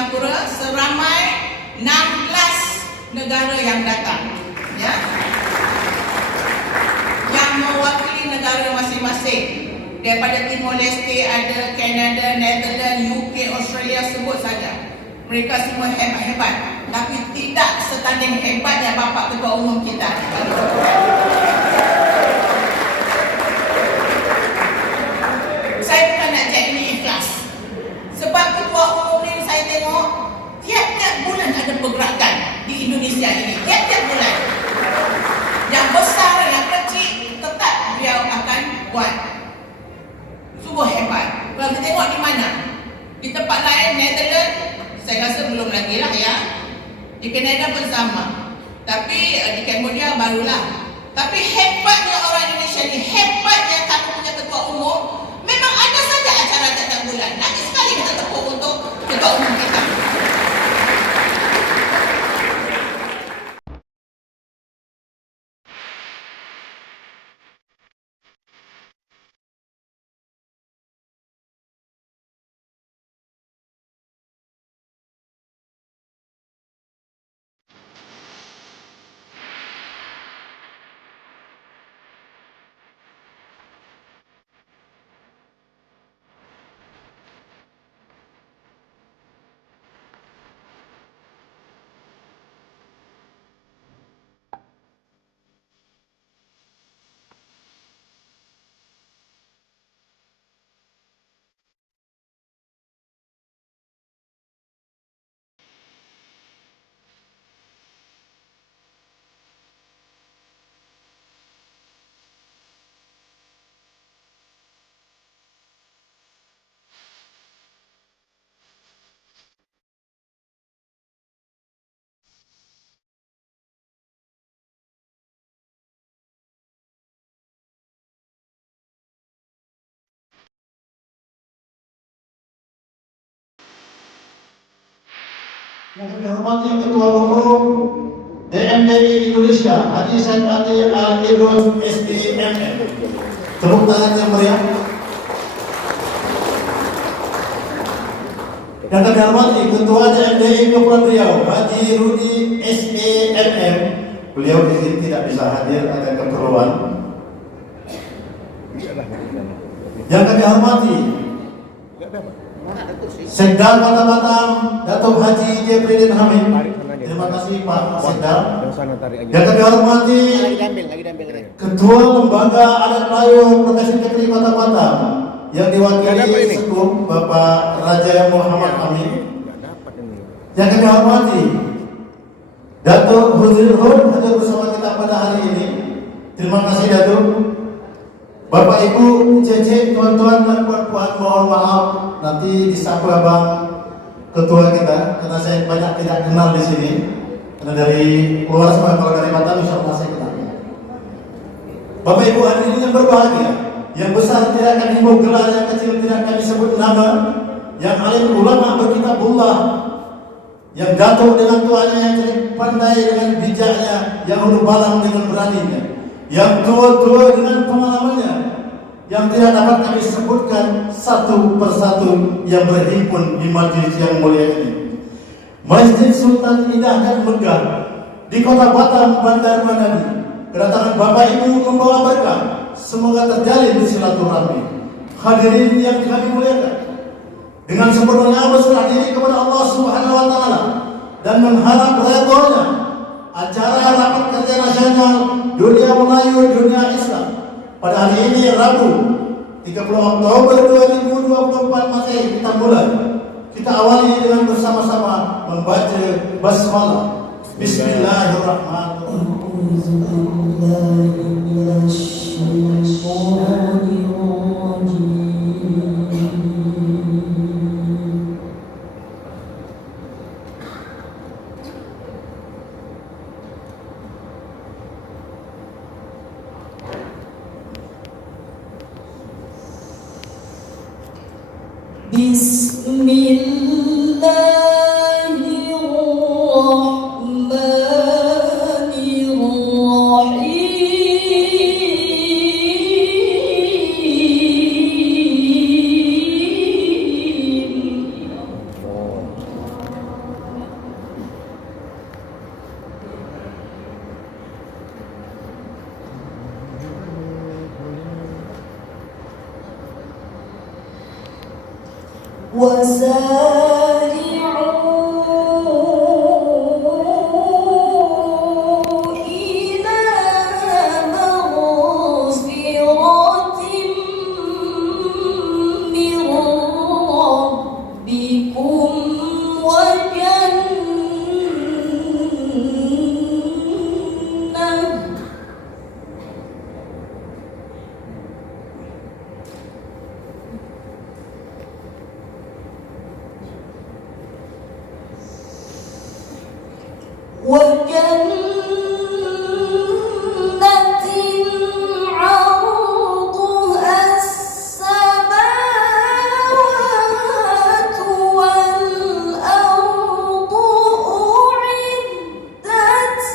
Singapura seramai 16 negara yang datang, ya, yang mewakili negara masing-masing. Daripada Timor Leste ada, Kanada, Netherlands, UK, Australia, sebut saja. Mereka semua hebat-hebat, tapi tidak setanding hebatnya Bapak Ketua Umum kita. Saya bukan nak cakap ini ikhlas. Sebab Ketua Umum ni saya tengok tiap-tiap bulan ada pergerakan di Indonesia ini. Tiap-tiap bulan. Yang besar, yang kecil, tetap beliau akan buat. Sungguh hebat. Kalau kita tengok di mana? Di tempat lain, Netherlands, saya rasa belum lagi lah ya. Di Kanada pun sama. Tapi di Cambodia barulah. Tapi hebatnya orang Indonesia ni, hebatnya kami punya Ketua Umum, memang ada saja acara tiap bulan. Nanti sekali kita tepuk untuk Ketua Umum kita. Yang kami hormati Ketua Umum DMDI Indonesia Haji Said Ali Al-Idrus SDMM. Tepuk tangan yang meriah. Yang kami hormati Ketua DMDI Kepulauan Riau Haji Rudi SDMM. Beliau izin tidak bisa hadir, ada keperluan. Yang kami hormati Sekdal Kota Batam, Datuk Haji Jefridin Hamid. Terima kasih Pak Sekdal. Yang kami hormati Ketua Lembaga Adat Melayu Provinsi Negeri Kota Batam yang diwakili Sekum Bapak Raja Muhammad Hamid. Yang kami hormati Datuk Huzirhun hadir bersama kita pada hari ini. Terima kasih Datuk. Bapak Ibu, Cece, tuan-tuan dan puan-puan, mohon maaf nanti disapa Abang Ketua kita karena saya banyak tidak kenal di sini. Karena dari keluar semua, kalau dari Batam insya Allah saya kenal. Bapak Ibu hadirin yang berbahagia, yang besar tidak kami mau gelar, yang kecil tidak kami sebut nama, yang alim ulama berkitabullah, yang jatuh dengan tuanya, yang cerdik pandai dengan bijaknya, yang hulu balang dengan beraninya, yang tua-tua dengan pengalamannya, yang tidak dapat kami sebutkan satu persatu yang berhimpun di majelis yang mulia ini. Masjid Sultan Indah dan Megah di Kota Batam, Bandar Manadi. Kedatangan Bapak Ibu membawa berkah, semoga terjalin silaturahmi. Hadirin yang kami muliakan, dengan sepenuhnya berserah diri kepada Allah Subhanahu wa taala dan mengharap redha-Nya, acara rapat kerja nasional Dunia Melayu Dunia Islam pada hari ini Rabu 30 Oktober 2024 Masehi kita mulai. Kita awali dengan bersama-sama membaca basmalah. Bismillahirrahmanirrahim. وسارعوا إلى مغفرة من ربكم وجنة عرضها السماوات والأرض أعدت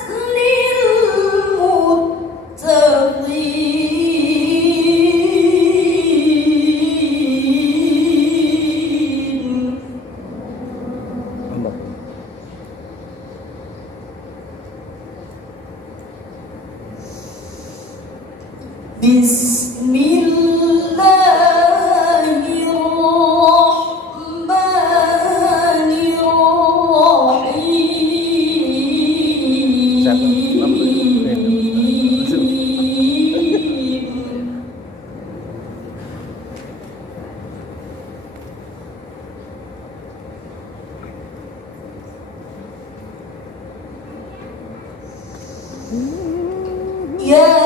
للمتقين بسم الله الرحمن الرحيم يا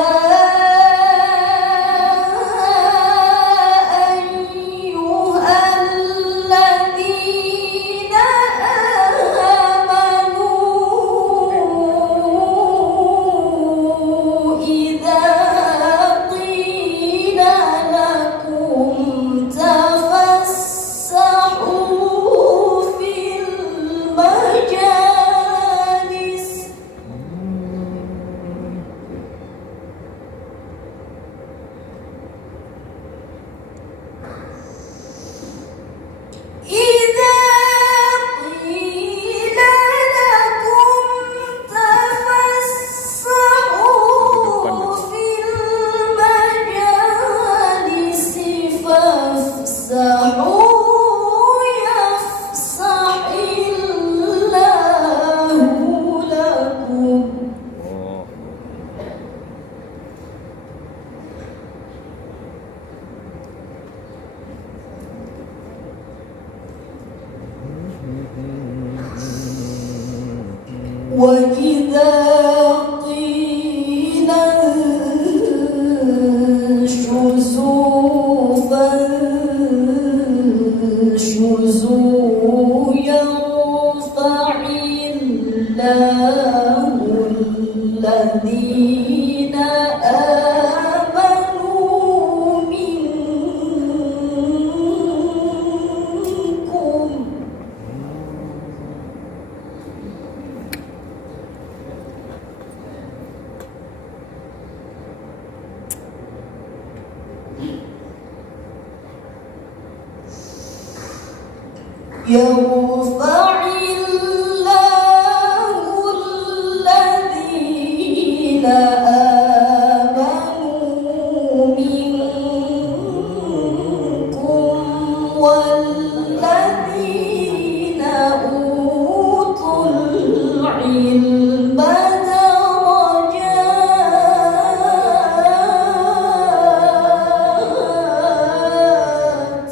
وإذا قيل انشزوا فانشزوا يرفع الله الذين آمنوا منكم يرفع الله الذين آمنوا منكم والذين أوتوا العلم درجات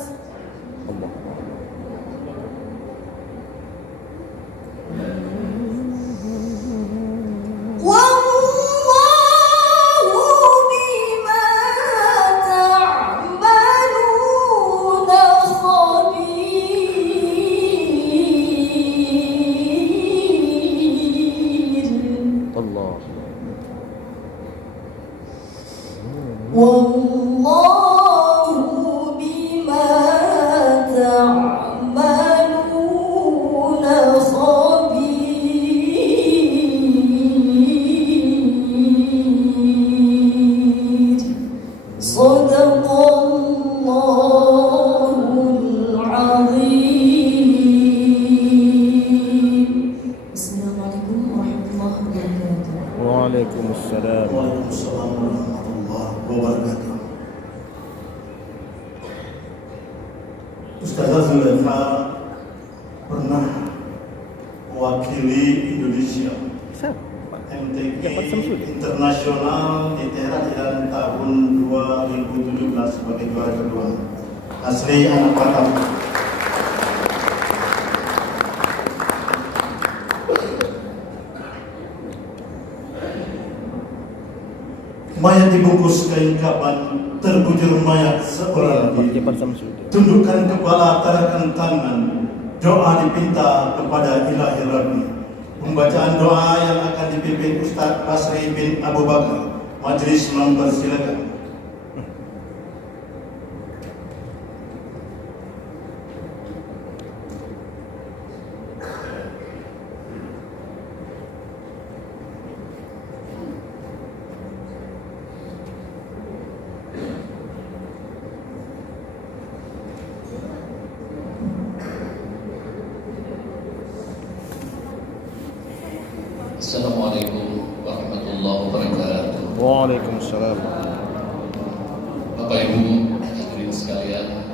pernah mewakili Indonesia MTQ Internasional di Teheran tahun 2017 sebagai juara kedua. Asli anak Batam. Mayat dibungkus kain kapan, terbujur mayat seorang diri. Tundukkan kepala, tarakkan tangan. Doa dipinta kepada Ilahi Rabbi. Pembacaan doa yang akan dipimpin Ustaz Basri bin Abu Bakar. Majelis mempersilakan. Assalamualaikum warahmatullahi wabarakatuh. Waalaikumsalam. Bapak Ibu hadirin sekalian,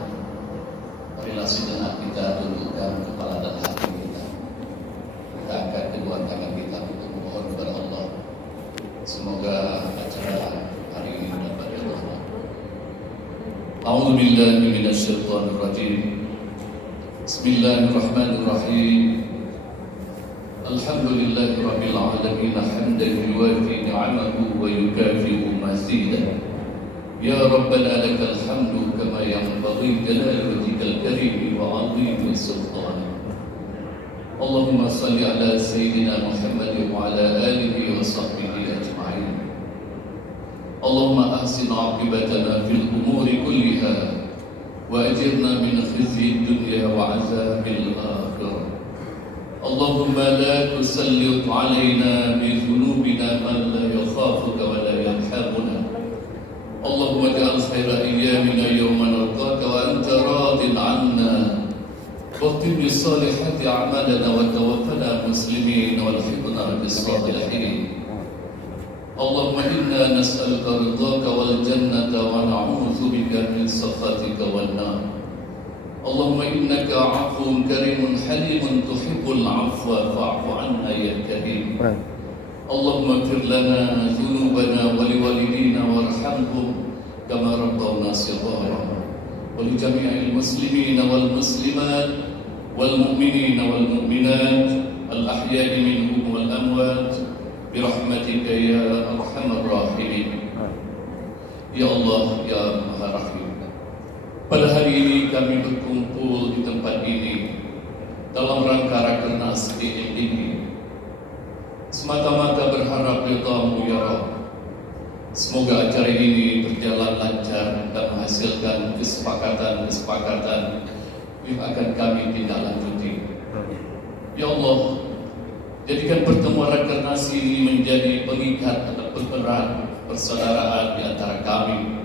marilah sejenak kita tundukkan kepala dan hati kita. Kita angkat kedua tangan kita untuk memohon kepada Allah. Semoga acara hari ini dapat bermanfaat. A'udzubillahi minasyaitonir rajim. Bismillahirrahmanirrahim. Alhamdulillahi Rabbil Alamin hamdan yuwafi ni'amahu wa yukafi'u mazidah. Ya Rabbana lakal hamdu kama yanbaghi jalali wajhikal karim wa 'azimi sultanik. Allahumma salli ala sayyidina Muhammad wa ala alihi wa sahbihi ajma'in. Allahumma ahsin 'aqibatana fil umuri kulliha wa ajirna min khizyi dunya wa 'adzabil akhirah. Allahumma la tusallit alaina bi dhunubina man la yakhafuka wa la yarhamuna. Allahumma ja'al khaira ayyamina yawma nalqaka wa anta radin 'anna. Wakhtim bis salihati a'malana wa tawaffana muslimin walhiqna bis salihin. Allahumma inna nas'aluka ridhaka wal jannata wa na'udzu bika min sakhatika wan nar. Allahumma innaka 'afuwun karimun halimun tuhibbul 'afwa fa'fu 'anna ya karim. Allahumma ighfir lana dhunubana wa liwalidina warhamhum kama rabbawna shighara. Wa li jami'il muslimina wal muslimat wal mu'minina wal mu'minat al ahya'i minhum wal amwat bi rahmatika ya arhamar rahimin. Ya Allah ya Maha Rahim. Pada hari ini kami berkumpul di tempat ini dalam rangka Rakernas DNDI semata-mata berharap ridha-Mu ya Rabb. Semoga acara ini berjalan lancar dan menghasilkan kesepakatan-kesepakatan yang akan kami tindaklanjuti. Ya Allah, jadikan pertemuan Rakernas ini menjadi pengikat atau pemeran persaudaraan di antara kami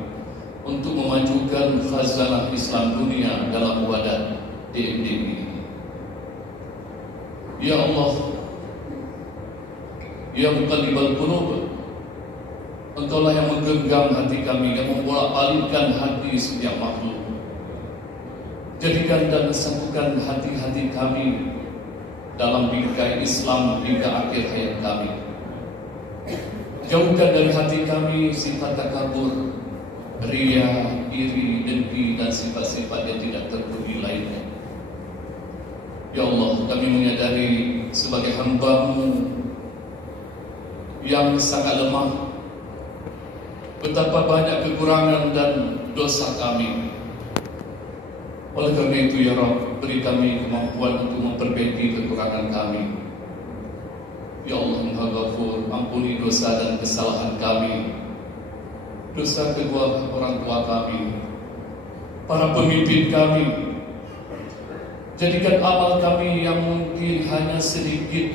untuk memajukan khazanah Islam dunia dalam wadah DNDI. Ya Allah, Ya Muqallibal Qulub, Engkaulah yang menggenggam hati kami, yang membolak-balikkan hati setiap makhluk. Jadikan dan satukan hati-hati kami dalam bingkai Islam hingga akhir hayat kami. Jauhkan dari hati kami sifat takabur, ria, iri, dengki, dan sifat-sifat yang tidak terpuji lainnya. Ya Allah, kami menyadari sebagai hamba-Mu yang sangat lemah, betapa banyak kekurangan dan dosa kami. Oleh karena itu ya Rabb, beri kami kemampuan untuk memperbaiki kekurangan kami. Ya Allah Maha Ghafur, ampuni dosa dan kesalahan kami, dosa kedua orang tua kami, para pemimpin kami. Jadikan amal kami yang mungkin hanya sedikit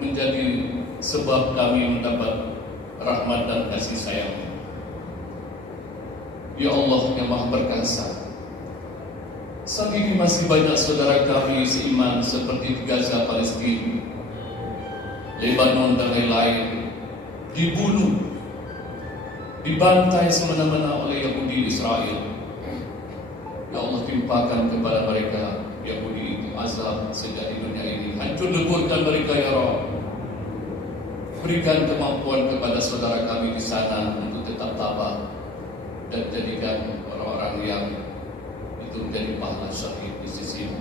menjadi sebab kami mendapat rahmat dan kasih sayang. Ya Allah yang Maha Perkasa, saat ini masih banyak saudara kami seiman seperti di Gaza, Palestina, Lebanon dan lain-lain dibunuh, dibantai semena-mena oleh Yahudi Israel. Ya Allah, timpakan kepada mereka Yahudi itu azab sejak di dunia ini. Hancur leburkan mereka ya Rabb. Berikan kemampuan kepada saudara kami di sana untuk tetap tabah dan jadikan orang-orang yang itu menjadi pahala syahid di sisi-Mu.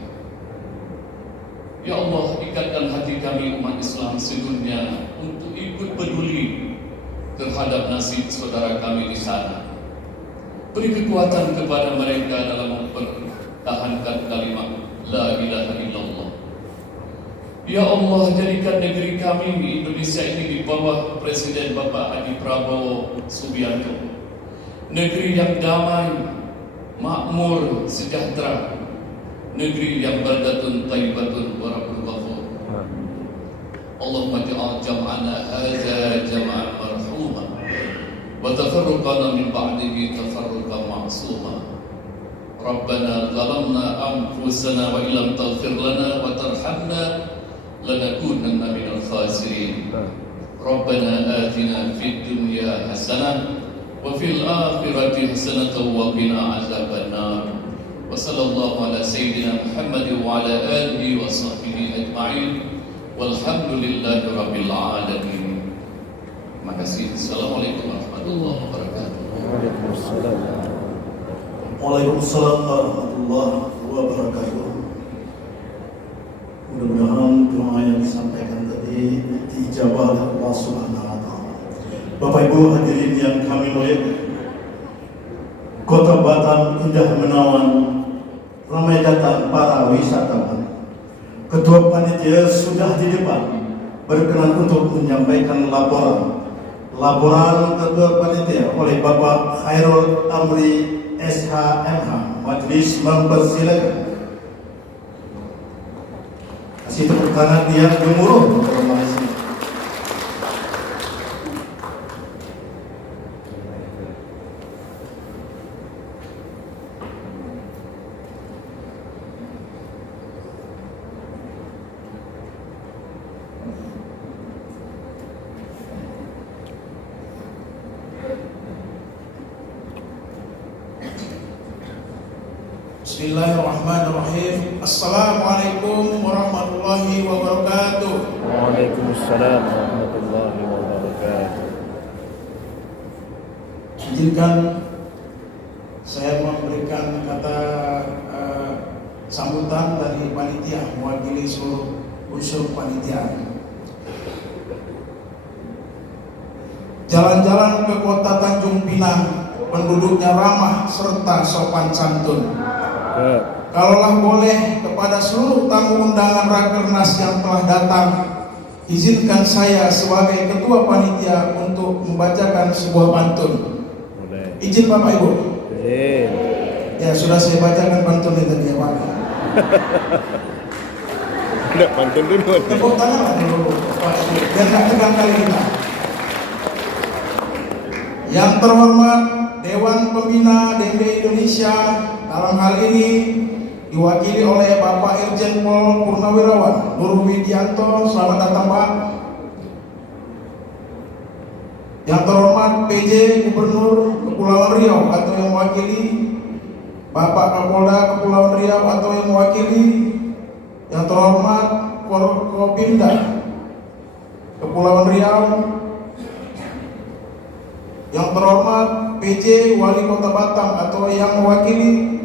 Ya Allah, ikatkan hati kami umat Islam sedunia untuk ikut peduli terhadap nasib saudara kami di sana. Beri kekuatan kepada mereka dalam mempertahankan kalimat La ilaha illallah. Ya Allah, jadikan negeri kami di Indonesia ini di bawah Presiden Bapak Haji Prabowo Subianto negeri yang damai, makmur, sejahtera, negeri yang baldatun tayyibatun wa rabbul ghafur. Allahumma ja'al jam'ana hadza jam'an marhuma wa tafarruqana min ba'dihi tafarruqan ma'suma. Rabbana zalamna anfusana wa illam taghfir lana wa tarhamna lanakunanna minal khasirin. Rabbana atina fid dunya hasanah wa fil akhirati hasanatan wa qina azabannar. Wa sallallahu ala sayyidina Muhammad wa ala alihi wa sahbihi ajma'in. Walhamdulillahi rabbil alamin. Terima kasih. Assalamualaikum warahmatullahi wabarakatuh. Waalaikumsalam warahmatullahi wabarakatuh. Mudah-mudahan doa yang disampaikan tadi diijabah oleh Allah Subhanahu wa taala. Bapak Ibu hadirin yang kami muliakan, Kota Batam indah menawan, ramai datang para wisatawan. Ketua panitia sudah di depan, berkenan untuk menyampaikan laporan. Laporan Ketua Panitia oleh Bapak Khairul Amri SHMH. Majelis mempersilakan. Kasih tepuk tangan yang gemuruh untuk Malaysia. Bismillahirrahmanirrahim. Assalamualaikum warahmatullahi wabarakatuh. Waalaikumsalam warahmatullahi wabarakatuh. Izinkan saya memberikan kata sambutan dari panitia mewakili seluruh unsur panitia. Jalan-jalan ke kota Tanjung Pinang, penduduknya ramah serta sopan santun. Kalaulah boleh, kepada seluruh tamu undangan Rakernas yang telah datang, izinkan saya sebagai ketua panitia untuk membacakan sebuah pantun. Izin Bapak Ibu? Ya, sudah saya bacakan pantun itu tadi ya Pak. Tidak pantun dulu. Tepuk tangan dulu Pak Ibu, biar gak tegang kali kita. Yang terhormat Dewan Pembina DMD Indonesia, dalam hal ini diwakili oleh Bapak Irjen Pol Purnawirawan Nur Widianto, selamat datang Pak. Yang terhormat PJ Gubernur Kepulauan Riau atau yang mewakili, Bapak Kapolda Kepulauan Riau atau yang mewakili, yang terhormat Forkopimda Kepulauan Riau, yang terhormat PJ Wali Kota Batam atau yang mewakili,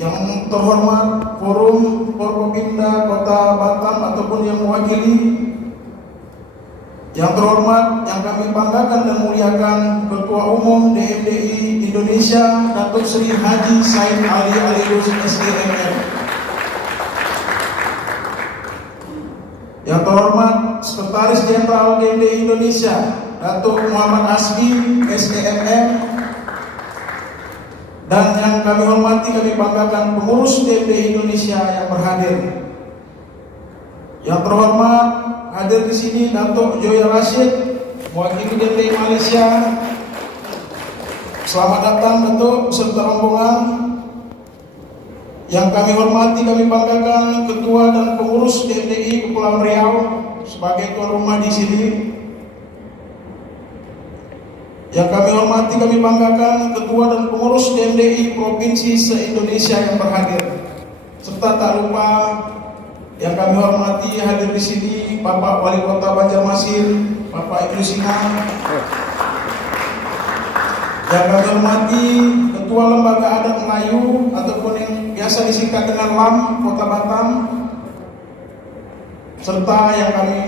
yang terhormat Forum Forkopimda Kota Batam ataupun yang mewakili, yang terhormat yang kami banggakan dan muliakan Ketua Umum DMDI Indonesia Datuk Seri Haji Said Ali Alilus SDMM, yang terhormat Sekretaris Jenderal DMDI Indonesia Datuk Muhammad Asbi SDMM, dan yang kami hormati, kami banggakan pengurus DMDI Indonesia yang berhadir. Yang terhormat hadir di sini Datuk Joya Rashid mewakili DMDI Malaysia. Selamat datang Datuk beserta rombongan. Yang kami hormati, kami banggakan Ketua dan pengurus DMDI Kepulauan Riau sebagai tuan rumah di sini. Yang kami hormati, kami banggakan Ketua dan pengurus DMDI Provinsi se-Indonesia yang berhadir, serta tak lupa Yang kami hormati hadir di sini Bapak Wali Kota Banjarmasin, Bapak Ibnu Siman. Yang kami hormati Ketua Lembaga Adat Melayu ataupun yang biasa disingkat dengan LAM Kota Batam, serta yang kami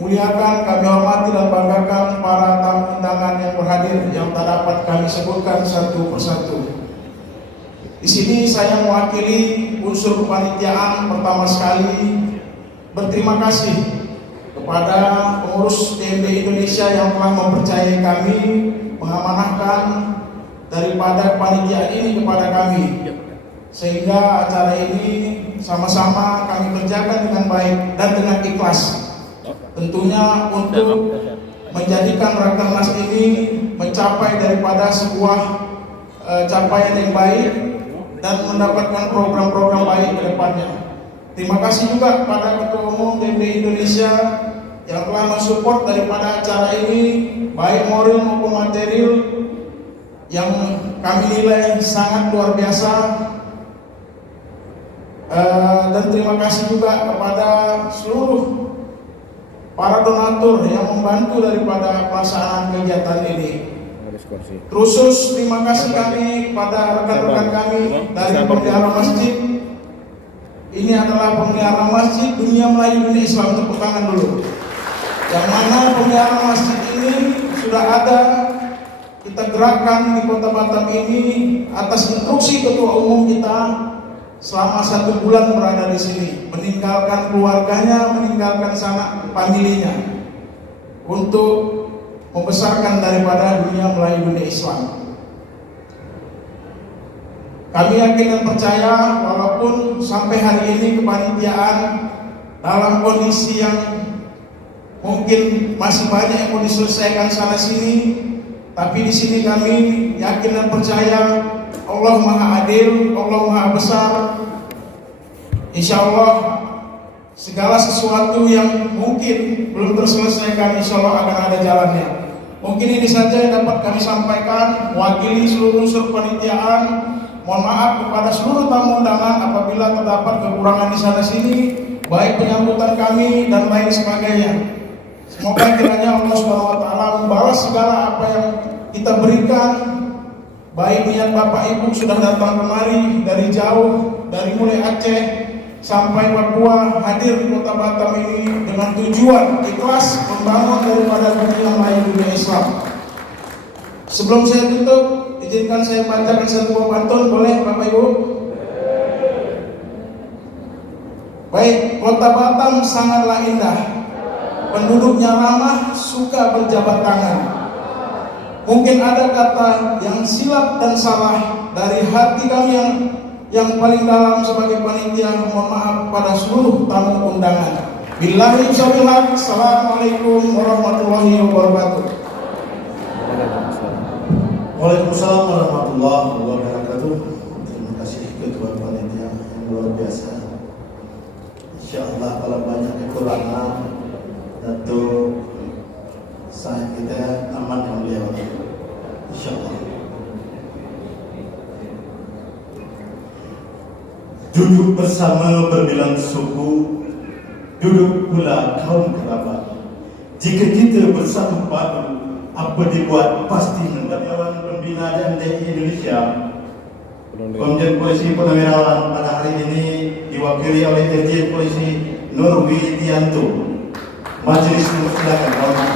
muliakan, kami hormati dan banggakan para tamu undangan yang berhadir yang tak dapat kami sebutkan satu persatu. Di sini saya mewakili unsur kepanitiaan pertama sekali berterima kasih kepada pengurus DMB Indonesia yang telah mempercayai kami mengamanahkan daripada kepanitiaan ini kepada kami, sehingga acara ini sama-sama kami kerjakan dengan baik dan dengan ikhlas, tentunya untuk menjadikan Rakernas ini mencapai daripada sebuah capaian yang baik dan mendapatkan program-program baik ke depannya. Terima kasih juga kepada Ketua Umum DMB Indonesia yang telah mensupport daripada acara ini, baik moral maupun material, yang kami nilai sangat luar biasa. Dan terima kasih juga kepada seluruh para donatur yang membantu daripada pelaksanaan kegiatan ini. Khusus terima kasih kami kepada rekan-rekan kami dari pemelihara masjid. Ini adalah pemelihara masjid Dunia Melayu Dunia Islam, tepuk tangan dulu. Yang mana pemelihara masjid ini sudah ada kita gerakkan di Kota Batam ini atas instruksi Ketua Umum kita selama 1 bulan berada di sini, meninggalkan keluarganya, meninggalkan sanak familinya untuk membesarkan daripada dunia Melayu dunia Islam. Kami yakin dan percaya walaupun sampai hari ini kepanitiaan dalam kondisi yang mungkin masih banyak yang mau diselesaikan sana sini, tapi di sini kami yakin dan percaya Allah Maha Adil, Allah Maha Besar. Insya Allah segala sesuatu yang mungkin belum terselesaikan, insya Allah akan ada jalannya. Mungkin ini saja yang dapat kami sampaikan mewakili seluruh unsur panitiaan. Mohon maaf kepada seluruh tamu undangan apabila terdapat kekurangan di sana sini, baik penyambutan kami dan lain sebagainya. Semoga kiranya Allah SWT membalas segala apa yang kita berikan, baik niat Bapak Ibu sudah datang kemari dari jauh, dari mulai Aceh sampai Papua, hadir di Kota Batam ini dengan tujuan ikhlas membangun daripada dunia Melayu dunia Islam. Sebelum saya tutup, izinkan saya bacakan satu buah pantun, boleh Bapak Ibu? Baik, Kota Batam sangatlah indah, penduduknya ramah, suka berjabat tangan. Mungkin ada kata yang silap dan salah dari hati kami yang paling dalam sebagai panitia. Mohon maaf pada seluruh tamu undangan. Billahi taufiq. Assalamualaikum warahmatullahi wabarakatuh. Waalaikumsalam warahmatullahi wabarakatuh. Terima kasih Ketua Panitia yang luar biasa. Insyaallah kalau banyak kekurangan tentu saya kita aman dengan beliau. Insyaallah. Duduk bersama berbilang suku, duduk pula kaum kerabat. Jika kita bersatu padu, apa dibuat pasti mendapat pembina DMB Indonesia. Komjen Polisi Purnawirawan pada hari ini diwakili oleh Irjen Polisi Nur Widianto. Majelis silakan hormat.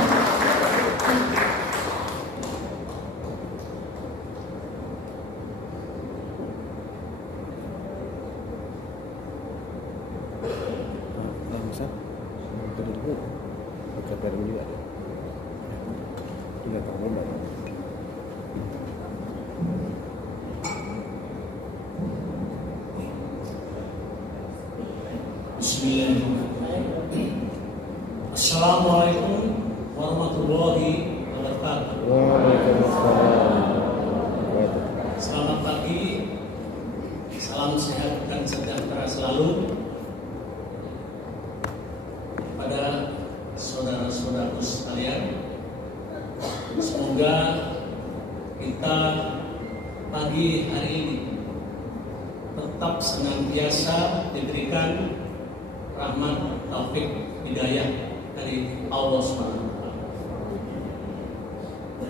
Bismillahirrahmanirrahim. Assalamualaikum warahmatullahi wabarakatuh. Selamat pagi, salam sehat dan sejahtera selalu pada saudara-saudaraku sekalian. Semoga kita pagi hari ini tetap senantiasa diberikan rahmat, taufik, hidayah dari Allah SWT.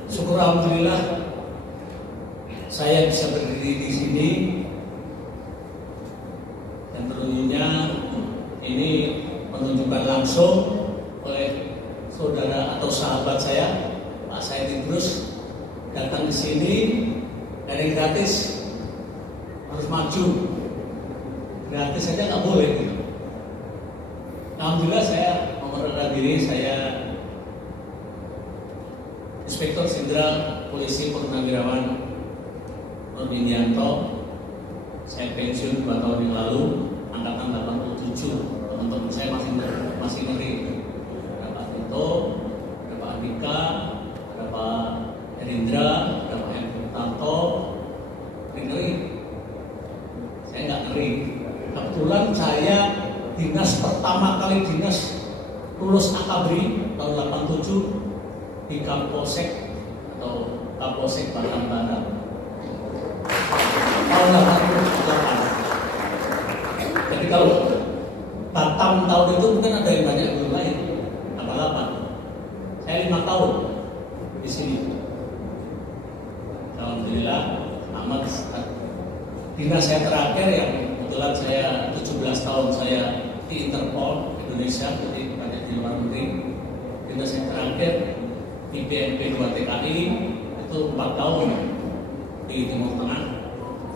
Syukur alhamdulillah saya bisa berdiri di sini, dan tentunya ini menunjukkan langsung oleh saudara atau sahabat saya Pak Said Idrus datang ke sini dari gratis, harus maju gratis saja nggak boleh gitu. Alhamdulillah saya memperkenalkan diri, saya Inspektur Jenderal Polisi Purnawirawan Nurdinianto. Saya pensiun 2 tahun yang lalu, angkatan 87. Teman-teman saya masih ngeri. Ada Pak Tito, ada Pak Andika, ada Pak Herindra, ada Pak Tanto. Ngeri. Saya nggak ngeri. Kebetulan saya dinas pertama kali lulus Akabri tahun 87 di Kapolsek atau Kapolsek Batam Barat tahun 88. Jadi kalau Batam tahun itu mungkin ada yang banyak belum lain, 88. Saya 5 tahun di sini. Alhamdulillah amat. Dinas saya terakhir yang kebetulan saya 17 tahun saya di Interpol Indonesia, jadi banyak di luar negeri. Dinas saya terakhir di BNP 2 TKI itu 4 tahun di Timur Tengah.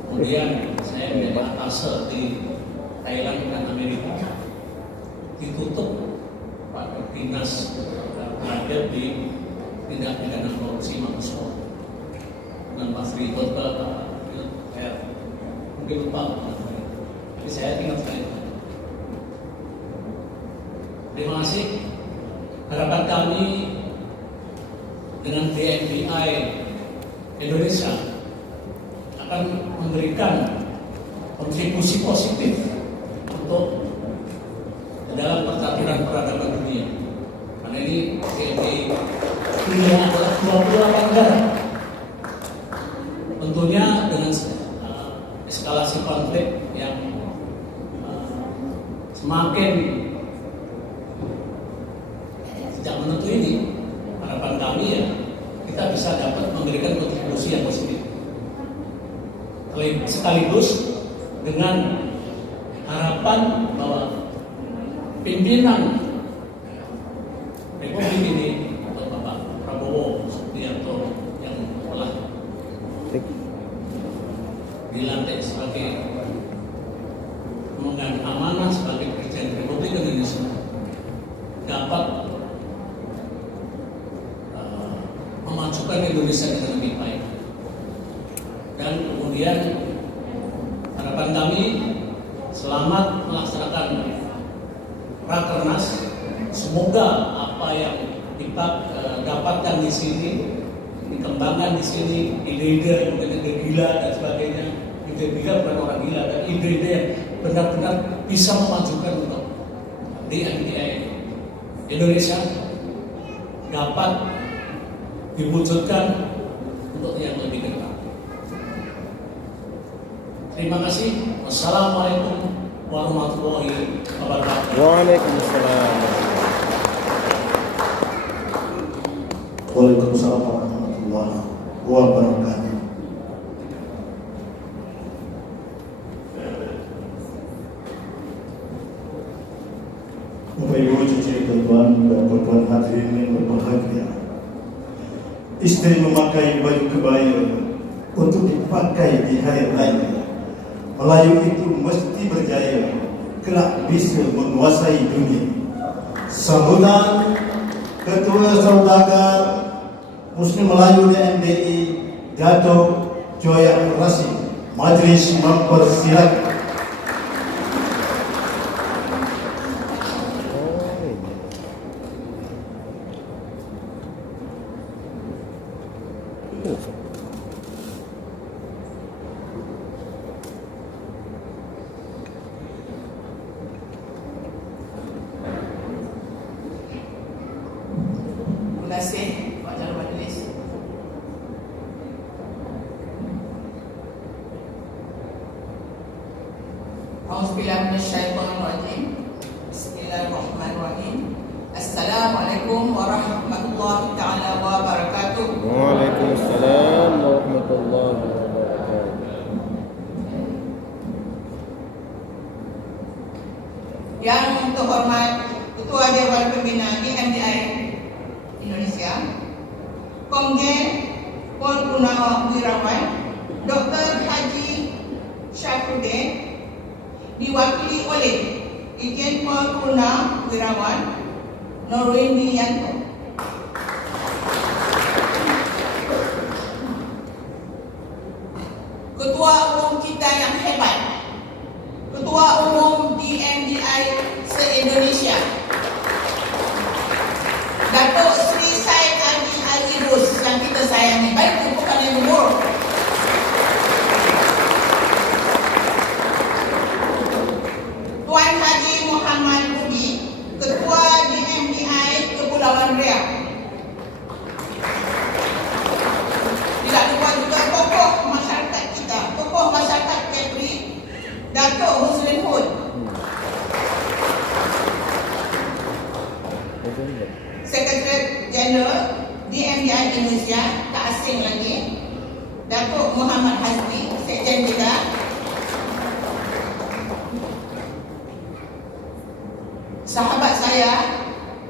Kemudian saya menjadi atase di Thailand dan Amerika. Ditutup pada dinas terakhir di tindak pidana korupsi Mabespori dengan Pak Sri Khotbah, saya mungkin lupa, tapi saya ingat sekali. Terima kasih. Harapan kami dengan BNPI Indonesia akan memberikan kontribusi positif untuk dalam percaturan peradaban dunia. Karena ini BNPI dunia adalah 28 negara. Tentunya dengan eskalasi konflik yang semakin tidak menentu ini, harapan kami ya kita bisa dapat memberikan kontribusi yang positif. Sekaligus dengan harapan bahwa pimpinan Republik ini atau Bapak Prabowo Subianto yang telah dilantik sebagai pemegang amanah sebagai Presiden Republik Indonesia dapat memajukan Indonesia dengan lebih baik. Dan kemudian harapan kami selamat melaksanakan Rakernas. Semoga apa yang kita dapatkan di sini, dikembangkan di sini, ide-ide mungkin ide gila dan sebagainya. Ide gila bukan orang gila, dan ide-ide yang benar-benar bisa memajukan untuk BNPI Indonesia dapat diwujudkan untuk yang lebih dekat. Terima kasih. Wassalamualaikum warahmatullahi wabarakatuh. Waalaikumsalam. Waalaikumsalam warahmatullahi wabarakatuh. Bapak Ibu, cucu tuan dan puan hadirin yang berbahagia. Istri memakai baju kebaya untuk dipakai di hari raya. Melayu itu mesti berjaya, kelak bisa menguasai dunia. Sambutan Ketua Saudagar Muslim Melayu DMDI Dato' Joya Rasid, Majelis mempersilakan. Terima kasih Pak Jalur Majelis. Bismillahirrahmanirrahim. Assalamualaikum warahmatullahi taala wabarakatuh. Waalaikumsalam warahmatullahi wabarakatuh. Yang terhormat Ketua Dewan Pembina GMDI Indonesia, Komjen Pol Purnawirawan Dr. Haji Syafruddin, diwakili oleh Irjen Pol Purnawirawan Nurwidianto. Ketua Umum kita yang hebat, Ketua Umum GMDI se-Indonesia, Datuk Sri Said Haji Al-Idrus yang kita sayangi. Baik bukan yang umur. Tuan Haji Muhammad Budi, Ketua GMDI Kepulauan Riau. Tidak lupa juga tokoh masyarakat kita, tokoh masyarakat Kepri, Datuk Husnul Hud, Sekretariat Jeneral GMDI Indonesia, tak asing lagi, Datuk Muhammad Hasbi, Sekjen kita, sahabat saya,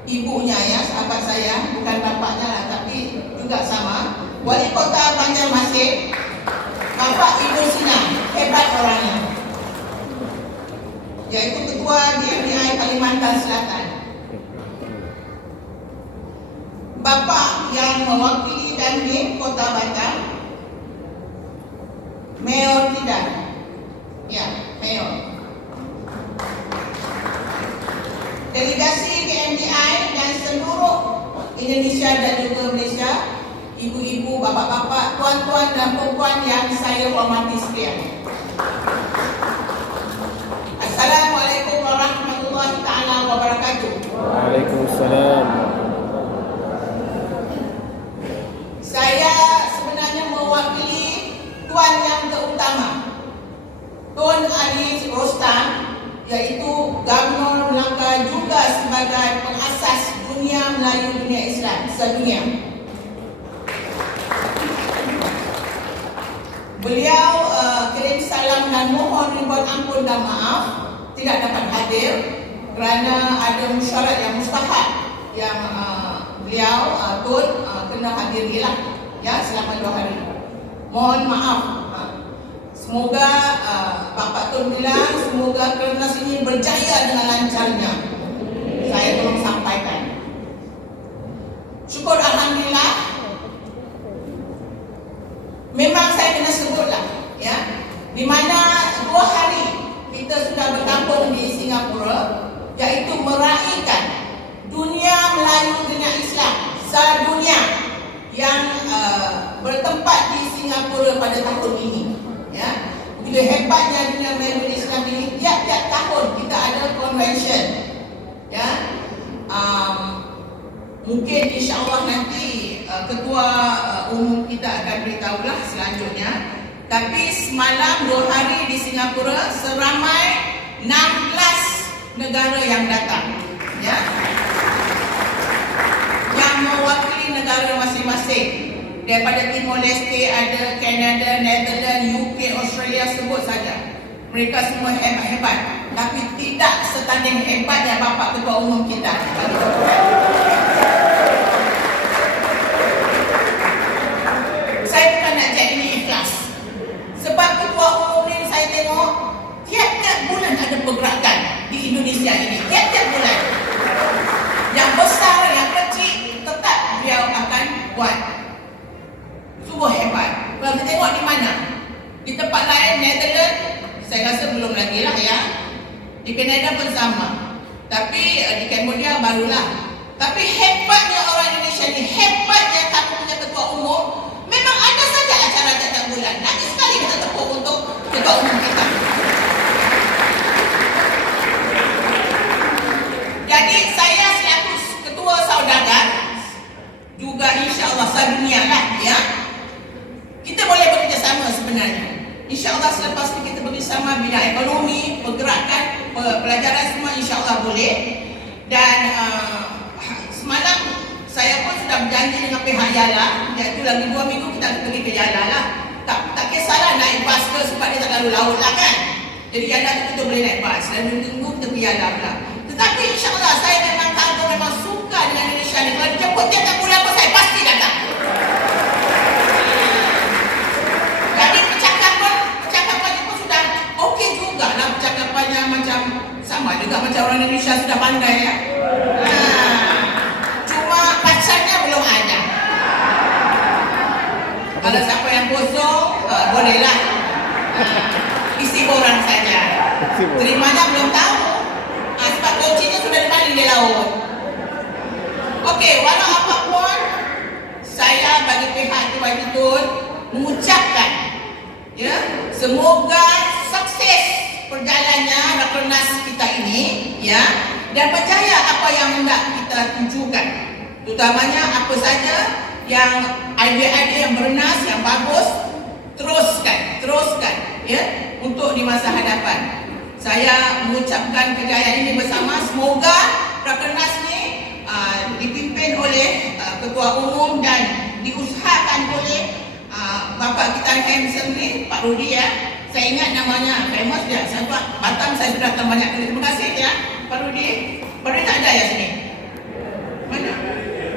ibunya ya, sahabat saya, bukan bapaknya lah, tapi juga sama, Wali Kota Banjarmasin, Bapak Ibu Sina, hebat orangnya, yaitu Ketua GMDI Kalimantan Selatan. Bapak yang mewakili Dandim Kota Batam, Mayor Tidan, ya, Mayor. Delegasi GMDI dan seluruh Indonesia dan juga Malaysia, ibu-ibu, bapak-bapak, tuan-tuan dan puan-puan yang saya hormati sekalian. Assalamualaikum warahmatullahi taala wabarakatuh. Waalaikumsalam. Saya sebenarnya mewakili tuan yang terutama, Tun Ali Rostam, yaitu Gubernur Melaka, juga sebagai pengasas dunia Melayu dunia Islam sedunia. Beliau kirim salam dan mohon ribuan ampun dan maaf tidak dapat hadir kerana ada mesyuarat yang mustahak yang beliau Tun kena hadirilah ya selama 2 hari. Mohon maaf. Semoga Bapak Tun bilang semoga kerana sini berjaya dengan lancarnya. Saya belum sampaikan. Syukur alhamdulillah. Memang saya kena sebutlah ya, di mana 2 hari kita sudah berkampung di Singapura, iaitu meraihkan dunia Melayu dunia Islam sedunia yang bertempat di Singapura pada tahun ini. Ya, begitu hebatnya dunia Melayu dunia Islam ini. Tiap-tiap tahun kita ada convention. Ya, mungkin insya-Allah nanti ketua umum kita akan beritahulah selanjutnya. Tapi semalam 2 hari di Singapura seramai 16 negara yang datang. Ya, yang mewakili negara masing-masing. Daripada Timor Leste ada Kanada, Netherlands, UK, Australia, sebut saja. Mereka semua hebat-hebat, tapi tidak setanding hebatnya Bapak Ketua Umum kita. Saya bukan nak jadi ini ikhlas. Sebab Ketua Umum ni saya tengok tiap-tiap bulan ada pergerakan di Indonesia ini. Tiap-tiap bulan. Yang besar, yang kecil, tetap beliau akan buat. Sungguh hebat. Kalau kita tengok di mana? Di tempat lain, Netherlands, saya rasa belum lagi lah ya. Di Kanada pun sama. Tapi di Cambodia barulah. Tapi hebatnya orang Indonesia ni, hebatnya kamu punya ketua umum, memang ada saja acara tiap bulan. Nanti sekali kita tepuk untuk ketua umum kita. Jadi saya selaku ketua saudagar, juga insya-Allah sedunia lah ya. Kita boleh bekerjasama sebenarnya. InsyaAllah selepas ini kita bekerjasama bidang ekonomi, pergerakan, pelajaran semua insyaAllah boleh. Dan semalam saya pun sudah berjanji dengan pihak Yala, iaitu lagi 2 minggu kita pergi ke Yala lah. Tak kisahlah naik bas ke sebab dia tak lalu laut lah kan. Jadi Yala tu kita boleh naik bas dan minggu kita pergi Yala pula. Tetapi insyaAllah saya memang suka dengan Indonesia ni. Kalau dijemput tiap-tiap bulan pun saya pasti datang. Jadi percakapan pun sudah okey juga lah. Percakapannya macam sama juga macam orang Indonesia sudah pandai ya. Cuma pacarnya belum ada. Kalau siapa yang kosong, bolehlah isi borang saja. Terimanya belum tahu. Sebab kuncinya sudah dibaling di laut. Okey, walau apapun, saya bagi pihak Tuan Tun mengucapkan, ya, semoga sukses perjalanannya Rakernas kita ini, ya, dan berjaya apa yang hendak kita tujukan. Terutamanya apa saja yang idea-idea yang bernas, yang bagus, teruskan, ya, untuk di masa hadapan. Saya mengucapkan kejayaan ini bersama. Semoga Rakernas ni dipimpin oleh Ketua Umum dan diusahakan oleh Bapa kita handsome ni, Pak Rudi ya. Saya ingat namanya, famous dia. Sebab Batam saya sudah datang banyak kali. Terima kasih ya Pak Rudi. Pak Rudi tak ada ya sini? Mana?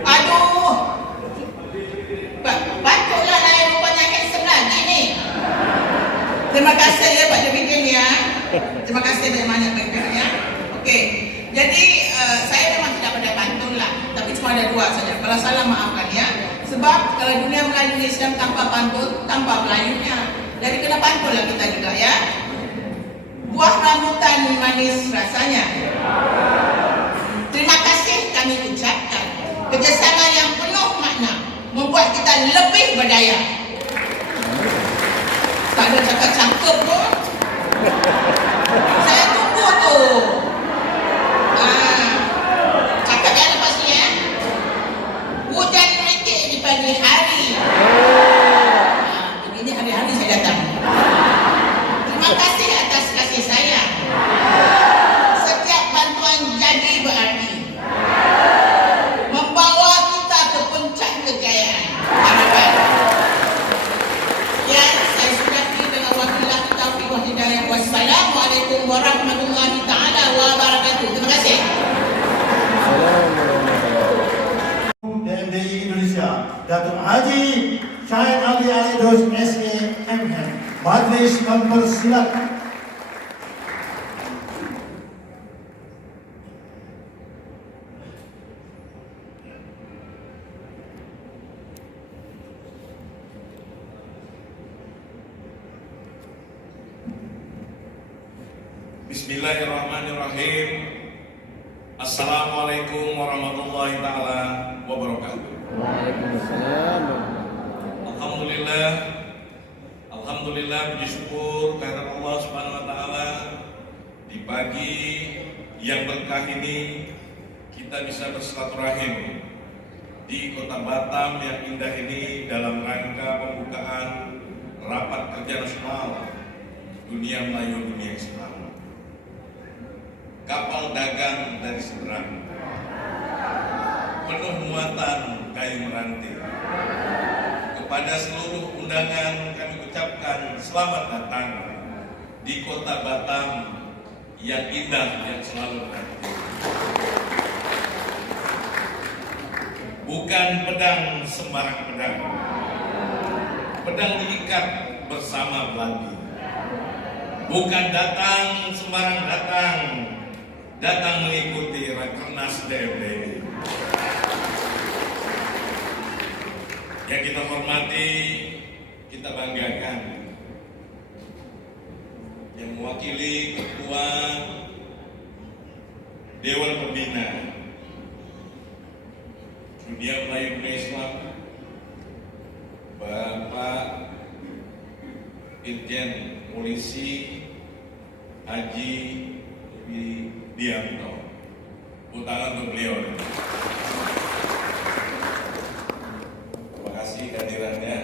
Aduh, patutlah lain rupanya handsome lagi ni. Terima kasih ya Pak Jabidin ya. Terima kasih banyak ya. Okey. Jadi saya memang tidak pada pantun lah, tapi cuma ada 2 saja. Kalau salah maafkan ya. Sebab kalau dunia Melayu Islam tanpa pantun, tanpa Melayunya. Jadi kena pantun lah kita juga ya. Buah rambutan manis rasanya. Terima kasih kami ucapkan. Kerjasama yang penuh makna membuat kita lebih berdaya. Tak ada cakap cakap pun. Saya tunggu tu. Cakap jangan lepas ni ya. Hujan meritik di pagi hari. Begini hari-hari saya datang. Terima kasih atas kasih sayang. Setiap bantuan jadi berarti membawa kita ke puncak kejayaan. Harapan. Ya, saya sudahi dengan wabillahi taufiq wal hidayah. Wassalamualaikum warahmatullahi taala wabarakatuh. Terima kasih. DMDI Indonesia, Datuk Haji Syahid Ali Dos SAMM. Majlis mempersilakan. Bismillahirrahmanirrahim. Assalamualaikum warahmatullahi taala wabarakatuh. Waalaikumsalam. Alhamdulillah puji syukur kehadirat Allah Subhanahu wa taala. Di pagi yang berkah ini kita bisa bersilaturahim di Kota Batam yang indah ini dalam rangka pembukaan rapat kerja nasional Dunia Melayu Dunia Islam. Kapal dagang dari seberang, penuh muatan kayu meranti. Kepada seluruh undangan kami ucapkan selamat datang di Kota Batam yang indah yang selalu menanti. Bukan pedang sembarang pedang, pedang diikat bersama belandi. Bukan datang sembarang datang mengikuti Rakernas DMDI. Yang kita hormati, kita banggakan, yang mewakili Ketua Dewan Pembina Dunia Melayu Dunia Islam, Bapak Irjen Polisi Haji Widianto. Putaran untuk beliau. Terima kasih kehadirannya.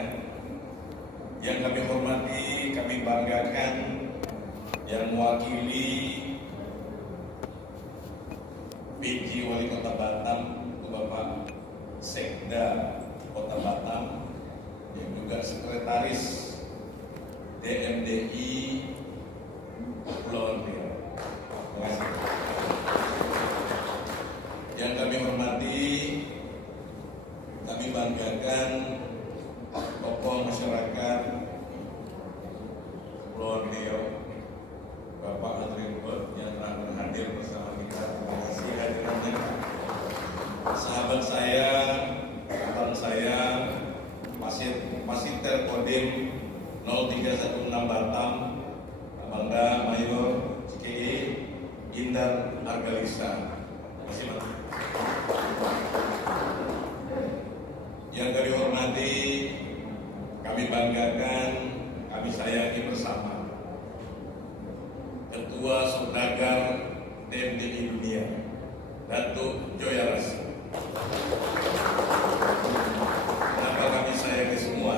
Yang kami hormati, kami banggakan, yang mewakili PJ Wali Kota Batam, ke Bapak Sekda Kota Batam, yang juga Sekretaris DMDI Kepulauan Riau. Terima kasih. Yang kami hormati, kami banggakan tokoh masyarakat Kepulauan Riau, Bapak Adrian Hot yang telah hadir bersama kita. Terima kasih hadirannya. Sahabat saya, rekan saya, Pasiter Kodim 0316 Batam, Bangda Mayor CKI Indar Argalisa. Terima kasih, Mas. Yang kami hormati, kami banggakan, kami sayangi bersama Ketua Saudagar TMDI Dunia, Datuk Joya Rassi. Kenapa kami sayangi semua?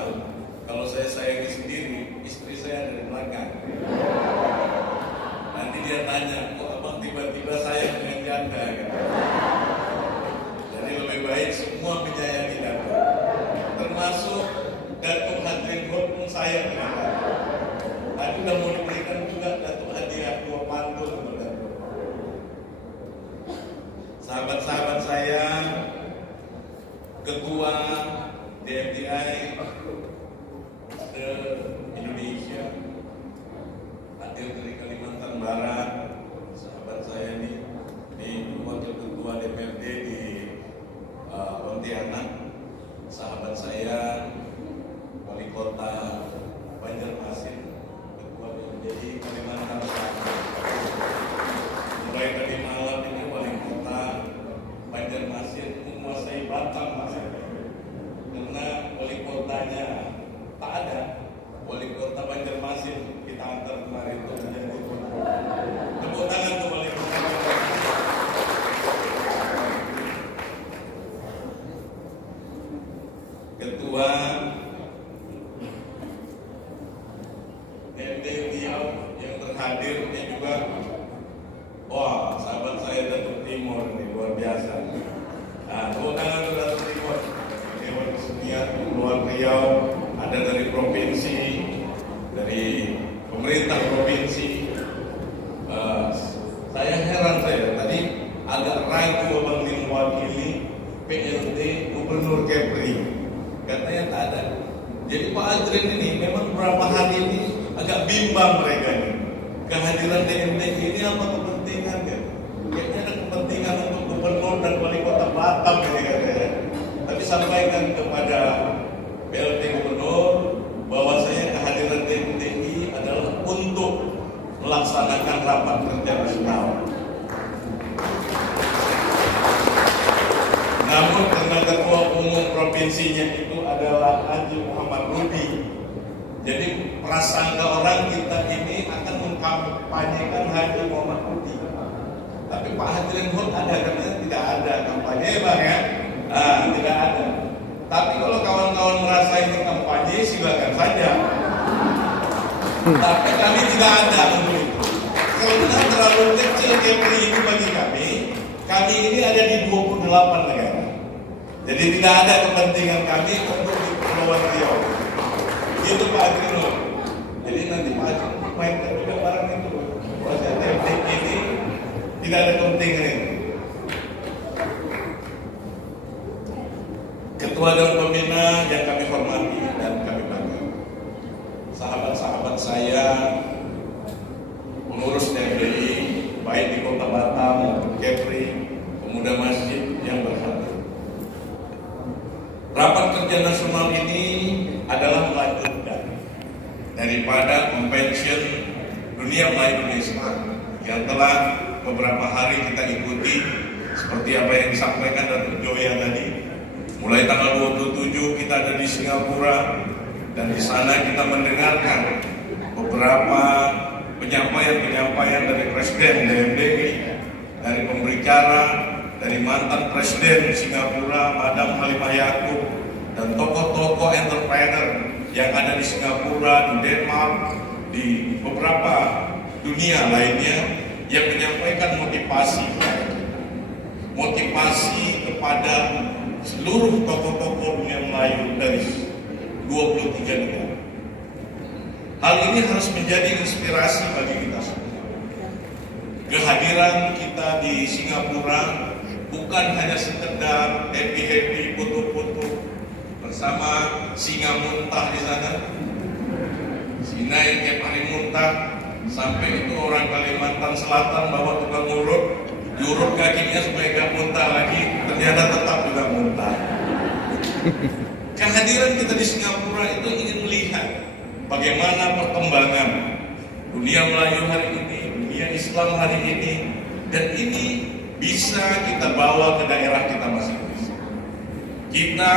Kalau saya sayangi sendiri, istri saya ada di belakang. Nanti dia tanya, kok abang tiba-tiba sayang dengan janda? Jadi lebih baik semua menyayangi Datuk, termasuk Datuk Hadrin Hot pun sayang dengan Datuk. Tadi sudah mau diberikan juga Datuk hadiah 2 pantun untuk Datuk. Sahabat-sahabat saya, Ketua DMDI Indonesia, hadir dari Kalimantan Barat, sahabat saya ini Wakil Ketua DPRD di Pontianak, sahabat saya Wali Kota Banjarmasin, Ketua DMDI Kalimantan Selatan. Mulai tadi malam ini Wali Kota Banjarmasin menguasai Batam, karena wali kotanya tak ada. Wali Kota Banjarmasin kita antar kemarin itu menjadi tepuk tangan ke Wali Kota. Ketua MDI yang terhadir ini juga, wah, sahabat saya Datuk Timur ini luar biasa. Nah, tepuk tangan ke Datuk Timur. Dewan Kesenian Kepulauan Riau, ada dari provinsi, dari pemerintah provinsi. Saya heran tadi agak ragu abang mewakili PLT Gubernur Kepri, katanya tak ada. Jadi Pak Adrian ini memang beberapa hari ini agak bimbang mereka ini. Kehadiran DMDI ini apa kepentingannya? Kayaknya ada kepentingan untuk Gubernur dan Wali Kota Batam ini katanya. Tapi sampaikan kepada PLT Gubernur bahwasanya kehadiran DMDI adalah untuk melaksanakan rapat kerja nasional. Namun karena ketua umum provinsinya itu adalah Haji Muhammad Rudi, jadi prasangka orang kita ini akan mengkampanyekan Haji Muhammad Rudi. Tapi Pak Hadrin Hot ada, katanya tidak ada kampanye, Bang ya? Tidak ada. Tapi kalau kawan-kawan merasa ini kampanye, silakan saja. Tapi kami tidak ada untuk itu. Karena terlalu kecil Kepri ini bagi kami ini ada di 28 negara. Jadi tidak ada kepentingan kami untuk di Kepulauan Riau. Itu Pak Adrino. Jadi nanti Pak Adrino mainkan juga barang itu. Proses teknik ini tidak ada kepentingan itu. Ketua Dewan Pembina yang kami hormati dan kami bangga, sahabat-sahabat saya, pengurus DMDI, baik di Kota Batam, Kepri, pemuda masjid yang berhadir. Rapat kerja nasional ini adalah melanjutkan daripada Convention Dunia Melayu Indonesia yang telah beberapa hari kita ikuti, seperti apa yang disampaikan Datuk Joya tadi. Mulai tanggal 27 kita ada di Singapura, dan di sana kita mendengarkan beberapa penyampaian dari Presiden DMDI, dari pembicara, dari mantan Presiden Singapura Madam Halimah Yaakob, dan tokoh-tokoh entrepreneur yang ada di Singapura, di Denmark, di beberapa dunia lainnya yang menyampaikan motivasi. motivasi kepada seluruh tokoh-tokoh dunia Melayu dari 23 negara. Hal ini harus menjadi inspirasi bagi kita semua. Kehadiran kita di Singapura bukan hanya sekedar happy-happy foto-foto bersama singa muntah di sana. Singa yang tiap hari muntah, sampai itu orang Kalimantan Selatan bawa tukang urut kakinya supaya gak muntah lagi, ternyata tetap juga muntah. Kehadiran kita di Singapura itu ingin melihat bagaimana perkembangan dunia Melayu hari ini, dunia Islam hari ini, dan ini bisa kita bawa ke daerah kita masing-masing. Kita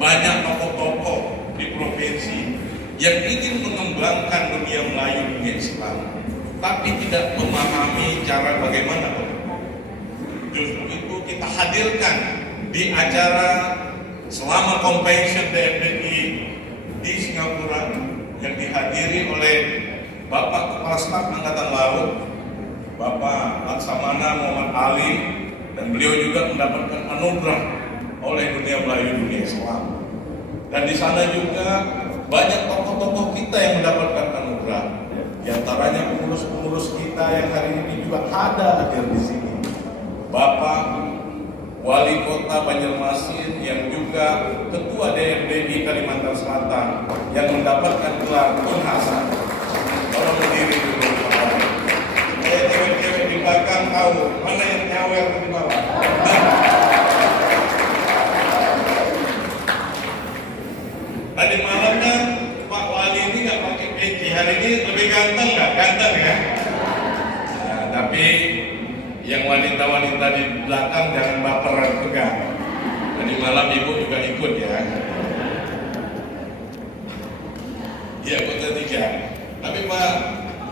banyak tokoh-tokoh di provinsi yang ingin mengembangkan dunia Melayu, dunia Islam, tapi tidak memahami cara bagaimana. Justru itu kita hadirkan di acara selama convention DFDI di Singapura yang dihadiri oleh Bapak Kepala Staf Angkatan Laut, Bapak Laksamana Muhammad Ali, dan beliau juga mendapatkan anugerah oleh dunia Melayu, dunia Islam. Dan di sana juga banyak tokoh-tokoh kita yang mendapatkan anugerah. Di antaranya pengurus-pengurus kita yang hari ini juga hadir di sini. Bapak Wali Kota Banjarmasin yang juga Ketua DFDI Kalimantan Selatan yang mendapatkan gelar Tun Hasan. Tolong berdiri dulu. Supaya cewek-cewek di belakang tahu mana yang nyawer di bawah. Tadi malamnya Pak Wali ini nggak pakai peci, hari ini lebih ganteng nggak? Ganteng ya. Nah, tapi yang wanita-wanita di belakang jangan baperan juga. Tadi malam ibu juga ikut ya. Iya, kota 3. Tapi Pak,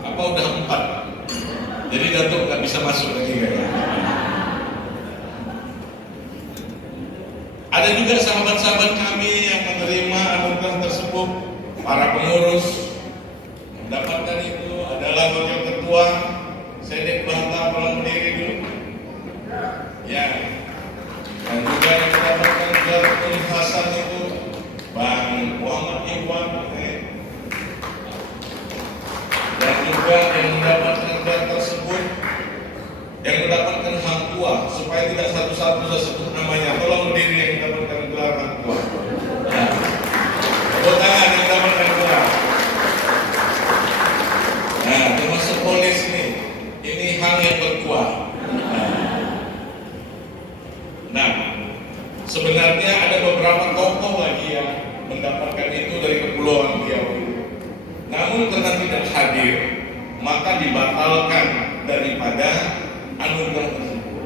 apa udah 4? Jadi Datuk nggak bisa masuk lagi kayaknya. Ada juga sahabat-sahabat kami yang menerima anugerah tersebut, para pengurus mendapatkan itu adalah wakil ketua Sedik Banta, tolong berdiri dulu. Ya, dan juga yang mendapatkan gelar Tun Hasan itu Bang Muhammad Iwan, dan juga yang mendapatkan gelar tersebut yang mendapatkan hang tua, supaya tidak satu-satu saya sebut namanya. Tolong berdiri yang mendapatkan gelar hang tua. Nah, tepuk tangan yang mendapatkan gelar. Nah, termasuk polis nih. Ini hang yang berkuah. Nah, sebenarnya ada beberapa tokoh lagi yang mendapatkan itu dari Kepulauan Riau. Namun karena tidak hadir, maka dibatalkan daripada anugerah tersebut.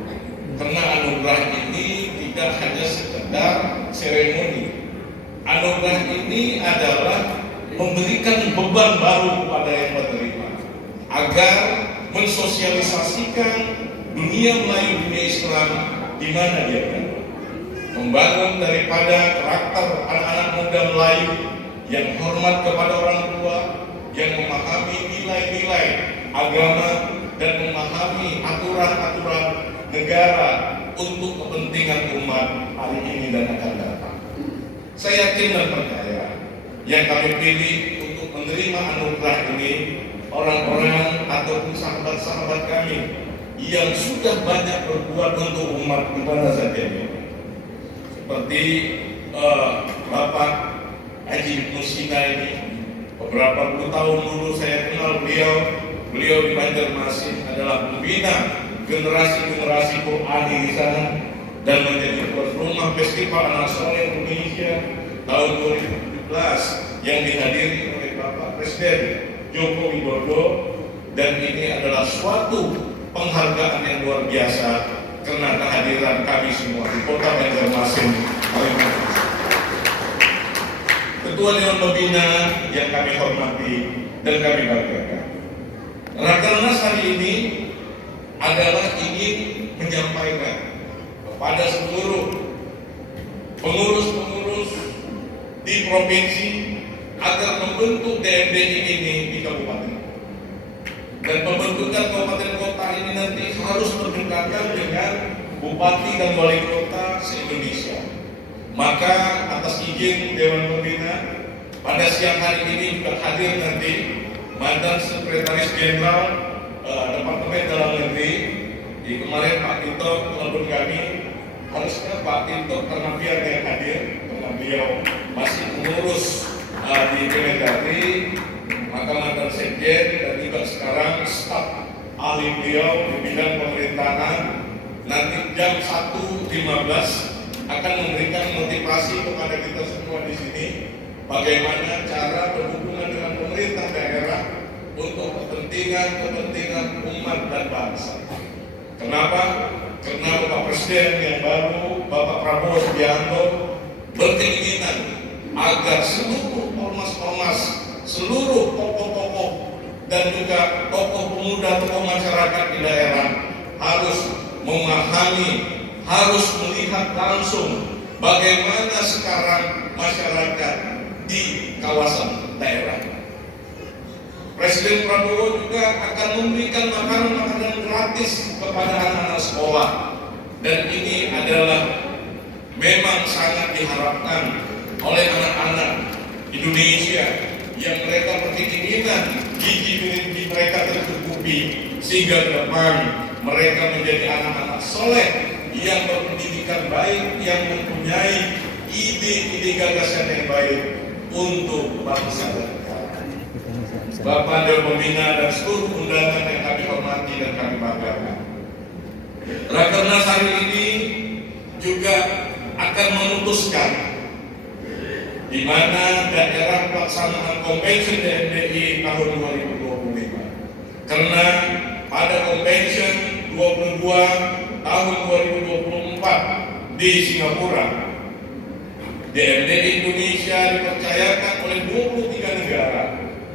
Karena anugerah ini tidak hanya sekedar seremoni. Anugerah ini adalah memberikan beban baru kepada yang menerima, agar mensosialisasikan dunia Melayu, dunia Islam di mana dia berada. Membangun daripada karakter anak-anak muda Melayu yang hormat kepada orang tua, yang memahami nilai-nilai agama dan memahami aturan-aturan negara untuk kepentingan umat hari ini dan akan datang. Saya yakin dan percaya yang kami pilih untuk menerima anugerah ini orang-orang ataupun sahabat-sahabat kami yang sudah banyak berbuat untuk umat di mana saja ini. Seperti Bapak Haji Musina ini, beberapa puluh tahun dulu saya kenal beliau di Banjarmasin adalah pembina generasi-generasi Qur'ani di sana dan menjadi tuan rumah Festival Anak Soleh Indonesia tahun 2017 yang dihadiri oleh Bapak Presiden Joko Widodo, dan ini adalah suatu penghargaan yang luar biasa karena kehadiran kami semua di Kota Banjarmasin. Ketua Dewan Pembina yang kami hormati dan kami banggakan. Rakernas hari ini adalah ingin menyampaikan kepada seluruh pengurus-pengurus di provinsi agar membentuk DFDI ini di kabupaten. Dan pembentukan kabupaten kota ini nanti harus berdekatan dengan bupati dan wali kota se-Indonesia. Maka atas izin Dewan Pembina, pada siang hari ini juga hadir nanti mantan Sekretaris Jenderal Departemen Dalam Negeri. Di kemarin Pak Tito telepon kami, harusnya Pak Tito karena biar yang hadir, karena beliau masih mengurus di Kemendagri, maka mantan Sekjen dan juga sekarang staf ahli beliau di bidang pemerintahan nanti jam 1.15 akan memberikan motivasi kepada kita semua di sini bagaimana cara berhubungan dengan pemerintah daerah untuk kepentingan umat dan bangsa. Kenapa? Karena Bapak Presiden yang baru, Bapak Prabowo Subianto, berkeinginan agar seluruh ormas-ormas, seluruh tokoh-tokoh dan juga tokoh pemuda, tokoh masyarakat di daerah harus memahami, harus melihat langsung bagaimana sekarang masyarakat di kawasan daerah. Presiden Prabowo juga akan memberikan makanan-makanan gratis kepada anak-anak sekolah, dan ini adalah memang sangat diharapkan oleh anak-anak Indonesia yang mereka berkeinginan gizi mereka tercukupi sehingga ke depan mereka menjadi anak-anak soleh yang berpendidikan baik, yang mempunyai ide-ide gagasan yang baik untuk bangsa dan negara. Bapak Dewan Pembina dan seluruh undangan yang kami hormati dan kami banggakan, Rakernas hari ini juga akan memutuskan di mana daerah pelaksanaan Convention DNDI tahun 2025. Karena pada Convention 22 tahun 2024 di Singapura, DNDI Indonesia dipercayakan oleh 23 negara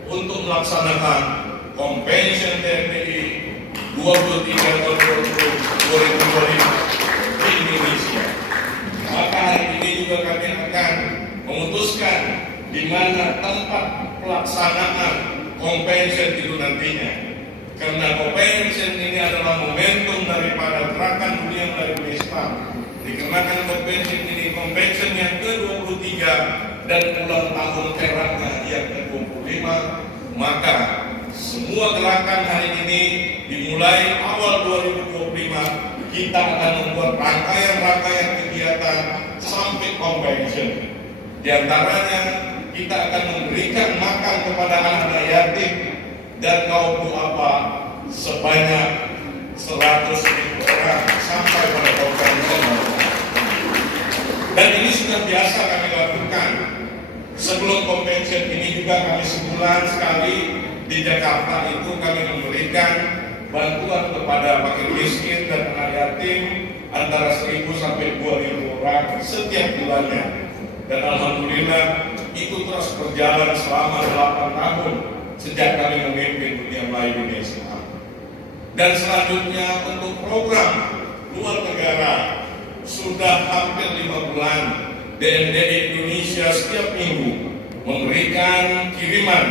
untuk melaksanakan Convention DNDI 23 tahun 2025 di Indonesia. Maka hari ini juga kami akan memutuskan di mana tempat pelaksanaan Convention itu nantinya. Karena Convention ini adalah momentum daripada gerakan dunia melalui Islam. Dikarenakan Convention ini Convention yang ke-23 dan ulang tahun peraknya yang ke-25, maka semua gerakan hari ini dimulai awal 2025 kita akan membuat rangkaian-rangkaian kegiatan sampai Convention. Di antaranya kita akan memberikan makan kepada anak-anak yatim dan kaum duafa sebanyak 100.000 orang sampai pada Convention. Dan ini sudah biasa kami lakukan. Sebelum Convention ini juga kami sebulan sekali di Jakarta itu kami memberikan bantuan kepada fakir miskin dan anak yatim antara 1.000 sampai 2.000 orang setiap bulannya. Dan alhamdulillah itu terus berjalan selama 8 tahun sejak kami memimpin dunia Melayu Indonesia. Dan selanjutnya untuk program luar negara sudah hampir 5 bulan DNDI Indonesia setiap minggu memberikan kiriman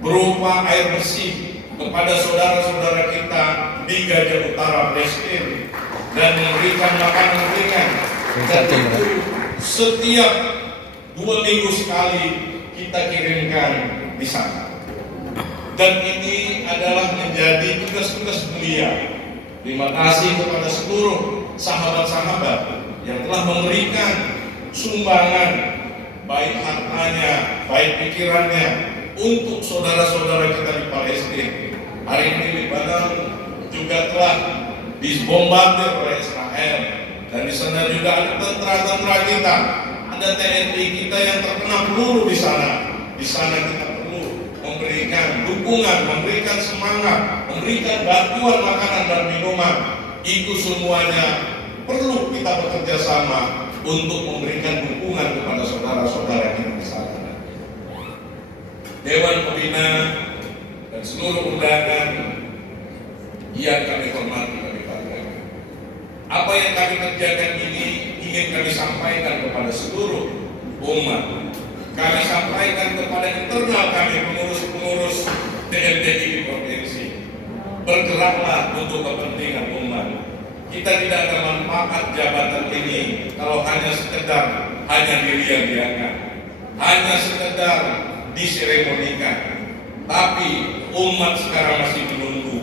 berupa air bersih kepada saudara-saudara kita di Gajah Utara, Palestina, dan memberikan makanan ringan. Dan itu setiap 2 minggu sekali kita kirimkan di sana. Dan ini adalah menjadi tugas-tugas mulia. Terima kasih kepada seluruh sahabat-sahabat yang telah memberikan sumbangan baik hartanya, baik pikirannya untuk saudara-saudara kita di Palestina. Hari ini Lebanon juga telah dibombardir oleh Israel, dan di sana juga ada tentara-tentara kita, ada TNI kita yang terkena peluru di sana. Di sana kita perlu memberikan dukungan, memberikan semangat, memberikan bantuan makanan dan minuman. Itu semuanya perlu kita bekerja sama untuk memberikan dukungan kepada saudara-saudara kita di sana. Dewan Pembina dan seluruh undangan yang kami hormati, kami banggakan. Apa yang kami kerjakan ini ingin kami sampaikan kepada seluruh umat. Kami sampaikan kepada internal kami, pengurus-pengurus DNDI di provinsi. Bergeraklah untuk kepentingan umat. Kita tidak akan manfaat jabatan ini kalau hanya sekedar diria-riakan, hanya sekedar diseremonikan. Tapi umat sekarang masih menunggu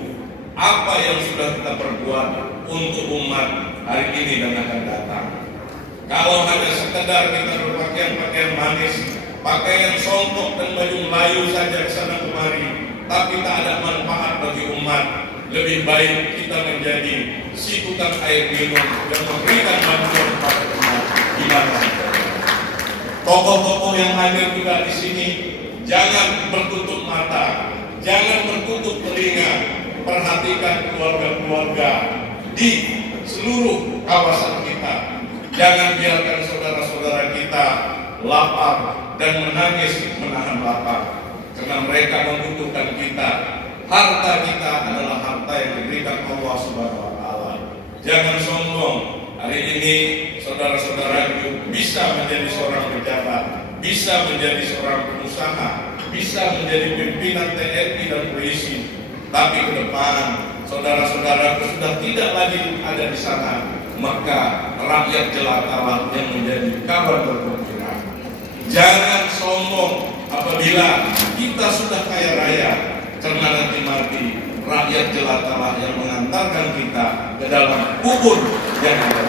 apa yang sudah kita perbuat untuk umat hari ini dan akan datang. Kalau hanya sekedar kita berpakaian manis, pakaian songkok dan baju Melayu saja di sana kemari, tapi tak ada manfaat bagi umat, lebih baik kita menjadi si tukang air minum dan memberikan bantuan kepada umat. Gimana? Tokoh-tokoh yang hadir juga di sini, jangan bertutup mata, jangan bertutup telinga. Perhatikan keluarga-keluarga di seluruh kawasan kita. Jangan biarkan saudara-saudara kita lapar dan menangis menahan lapar, karena mereka membutuhkan kita. Harta kita adalah harta yang diberikan Allah Subhanahu wa Ta'ala. Jangan sombong. Hari ini saudara-saudara bisa menjadi seorang pejabat, bisa menjadi seorang pengusaha, bisa menjadi pimpinan TNI dan polisi. Tapi ke depan saudara-saudara sudah tidak lagi ada di sana, maka rakyat jelatalah yang menjadi kawan berpemikiran. Jangan sombong apabila kita sudah kaya raya, karena nanti mati rakyat jelatalah yang mengantarkan kita ke dalam kubur yang ada.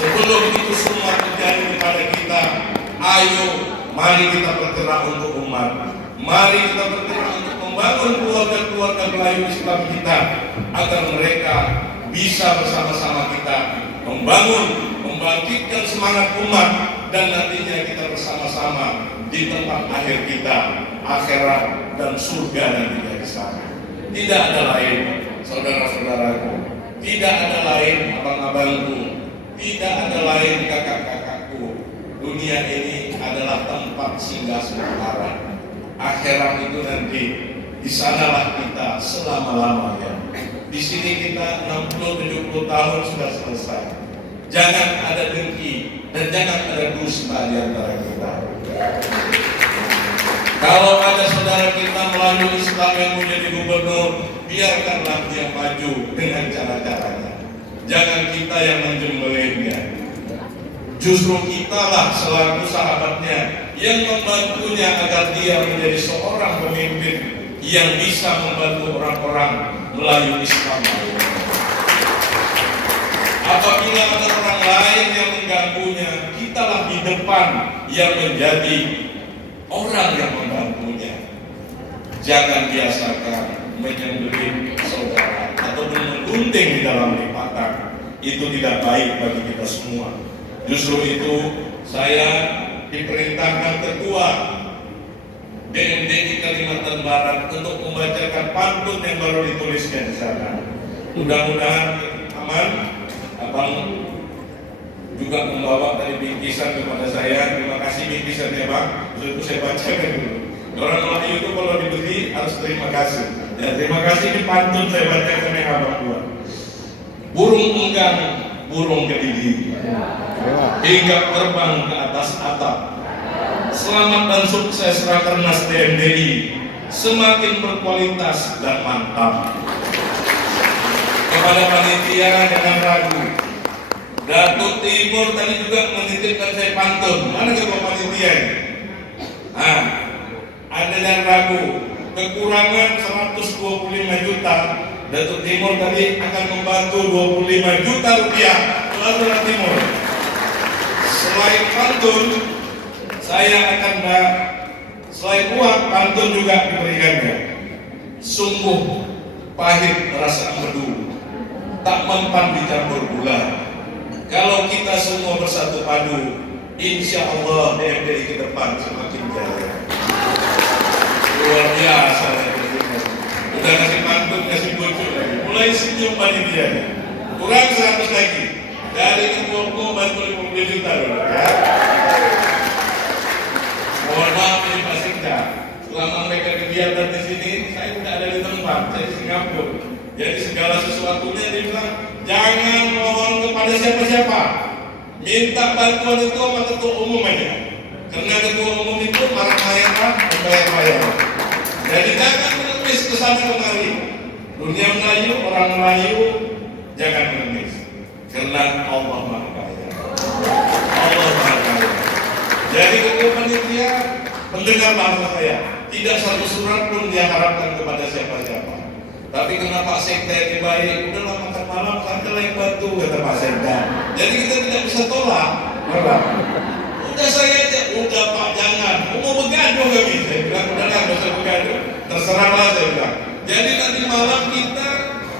Sebelum itu semua terjadi kepada kita, ayo mari kita bergerak untuk umat. Mari kita bergerak untuk membangun keluarga-keluarga Melayu Islam kita, agar mereka bisa bersama-sama kita membangun, membangkitkan semangat umat, dan nantinya kita bersama-sama di tempat akhir kita, akhirat dan surga nantinya di sana. Tidak ada lain, saudara-saudaraku, tidak ada lain abang-abangku, tidak ada lain kakak-kakakku. Dunia ini adalah tempat singgah sementara. Akhirat itu nanti di sanalah kita selama-lamanya. Di sini kita 60-70 tahun sudah selesai. Jangan ada dengki dan jangan ada dusta di antara kita. Kalau ada saudara kita melalui Islam yang menjadi gubernur, biarkanlah dia maju dengan cara-caranya. Jangan kita yang menjembelihnya. Justru kitalah selaku sahabatnya yang membantunya agar dia menjadi seorang pemimpin yang bisa membantu orang-orang melalui Islam. Apabila ada orang lain yang mengganggunya, kitalah di depan yang menjadi orang yang membantunya. Jangan biasakan menyembelih saudara ataupun menggunting di dalam lipatan. Itu tidak baik bagi kita semua. Justru itu saya diperintahkan ketua DMDI Kalimantan Barat untuk membacakan pantun yang baru dituliskan di sana. Mudah-mudahan aman. Abang juga membawa tadi bingkisan kepada saya. Terima kasih bingkisannya Bang. Itu saya bacakan dulu. Orang Melayu itu kalau diberi harus terima kasih. Ya, terima kasih di pantun saya bacakan yang Abang buat. Burung enggang, burung kediri, hingga terbang ke atas atap. Selamat dan sukses Rakernas DMDI, semakin berkualitas dan mantap. Kepada panitia jangan ragu. Datuk Timur tadi juga menitipkan saya pantun. Mana ketua panitia ini? Ada yang ragu. Kekurangan 125 juta. Datuk Timur tadi akan membantu 25 juta rupiah Datuk Timur. Selain pantun, saya akan selain uang, pantun juga diberikannya. Sungguh pahit rasa empedu, tak mempan dicampur gula. Kalau kita semua bersatu padu, insya Allah DMDI ke depan semakin jaya. Luar biasa. Udah kasih pantun, kasih bocor lagi. Mulai senyum panitia. Kurang 100 lagi. Dari ketua bantu 50 juta dulu ya. Mohon maaf ini Pak Sikda. Selama mereka kegiatan di sini, saya tidak ada di tempat. Saya di Singapura. Jadi segala sesuatunya dia bilang, jangan mohon kepada siapa-siapa. Minta bantuan itu sama ketua umum aja. Karena ketua umum itu marah-marah membayar-bayar. Jadi jangan mengemis kesana kemari. Dunia Melayu, orang Melayu, jangan mengemis. Karena Allah Maha Kaya. Allah Maha Kaya. Jadi ketua panitia mendengar bahasa saya, tidak satu surat pun dia harapkan kepada siapa-siapa. Tapi karena Pak Sekda yang baik, udahlah makan malam sambil yang bantu, kata Pak Sekda. Jadi kita tidak bisa tolak. Udah saya aja, udah Pak jangan, mau begaduh kami. Saya bilang udahlah nggak usah begaduh, terserahlah saya bilang. Jadi nanti malam kita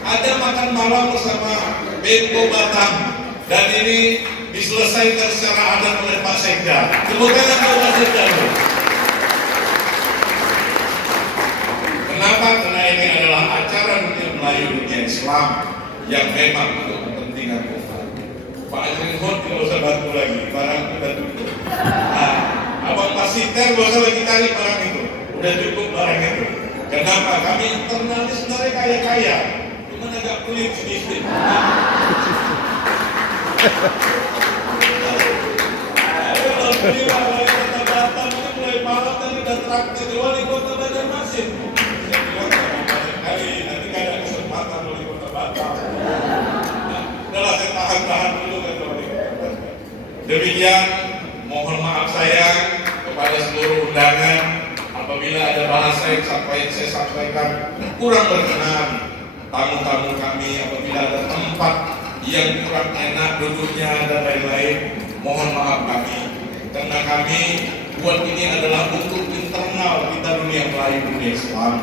ada makan malam bersama Menko Batam dan ini diselesaikan secara adat oleh Pak Sekda. Tepuk tangan untuk Pak Sekda. Kenapa? Karena ini adalah acara dunia Melayu dunia Islam yang memang untuk kepentingan umat. Pak Ajrin Hot tidak usah bantu lagi, barang sudah cukup. Nah, Abang Pasiter tidak usah lagi cari barang itu, udah cukup barang itu. Kenapa? Kami internalis sebenarnya kaya-kaya, cuma agak pelit sedikit. Alhamdulillah, mulai kota Batam itu mulai malam dan udah traktir di wali kota Banjarmasin. Saya bilang kali nanti nggak ada kesempatan wali kota Batam. Udahlah saya tahan dulu kan wali kota Batam. Demikian, mohon maaf saya kepada seluruh undangan apabila ada bahasa yang saya sampaikan kurang berkenan. Tamu-tamu kami apabila ada tempat yang kurang enak duduknya dan lain-lain, mohon maaf kami. Karena kami buat ini adalah untuk internal kita dunia Melayu, dunia Islam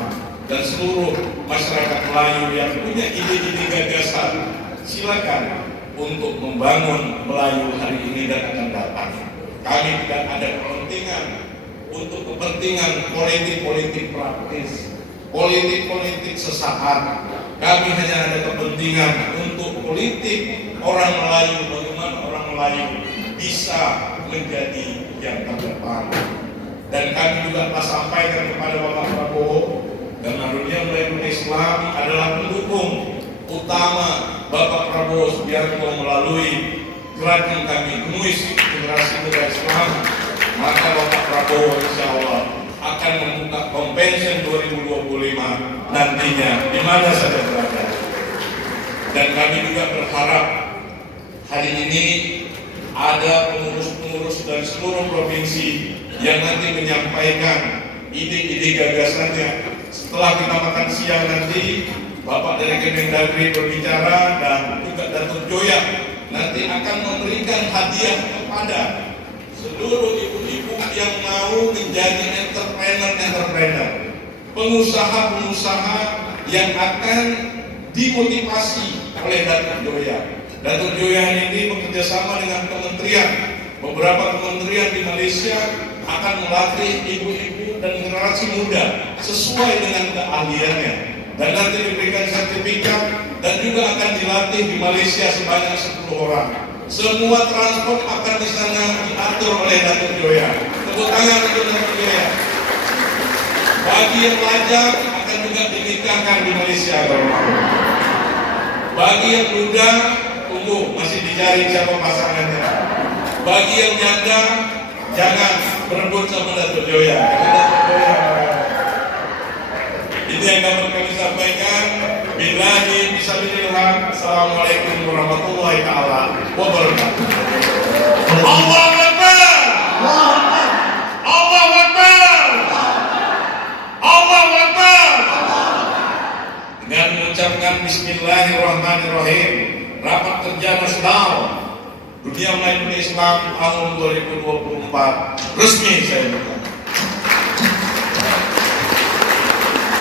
dan seluruh masyarakat Melayu yang punya ide-ide gagasan, silakan untuk membangun Melayu hari ini dan akan datang. Kami tidak ada kepentingan untuk kepentingan politik-politik praktis, politik-politik sesaat. Kami hanya ada kepentingan untuk politik orang Melayu, bagaimana orang Melayu bisa menjadi yang terdepan. Dan kami juga telah sampaikan kepada Bapak Prabowo, karena dunia Melayu Islam adalah pendukung utama Bapak Prabowo Subianto melalui gerakan kami Gemuis Generasi Muda Islam, maka Bapak Prabowo insya Allah akan membuka convention 2025 nantinya di mana saja berada. Dan kami juga berharap hari ini ada pengurus-pengurus dari seluruh provinsi yang nanti menyampaikan ide-ide gagasannya. Setelah kita makan siang nanti, Bapak dari Kemendagri berbicara dan juga Datuk Joya nanti akan memberikan hadiah kepada seluruh ibu-ibu yang mau menjadi entrepreneur, pengusaha-pengusaha yang akan dimotivasi oleh Datuk Joya. Datuk Joya ini bekerjasama dengan kementerian, beberapa kementerian di Malaysia akan melatih ibu-ibu dan generasi muda sesuai dengan keahliannya. Dan nanti diberikan sertifikat dan juga akan dilatih di Malaysia sebanyak 10 orang. Semua transport akan di sana diatur oleh Datuk Joya. Tepuk tangan untuk Datuk Joya. Bagi yang lajang akan juga dinikahkan di Malaysia. Bagi yang muda, tunggu masih dicari siapa pasangannya. Bagi yang janda, jangan berebut sama Datuk Joya. Karena Datuk Joya. Ini yang dapat kami sampaikan. Billahi bismillah. Assalamualaikum warahmatullahi taala wabarakatuh. Allahu Akbar. Allahu Akbar. Allahu Akbar. Dengan mengucapkan bismillahirrahmanirrahim, rapat kerja nasional dunia Melayu Islam tahun 2024 resmi saya buka.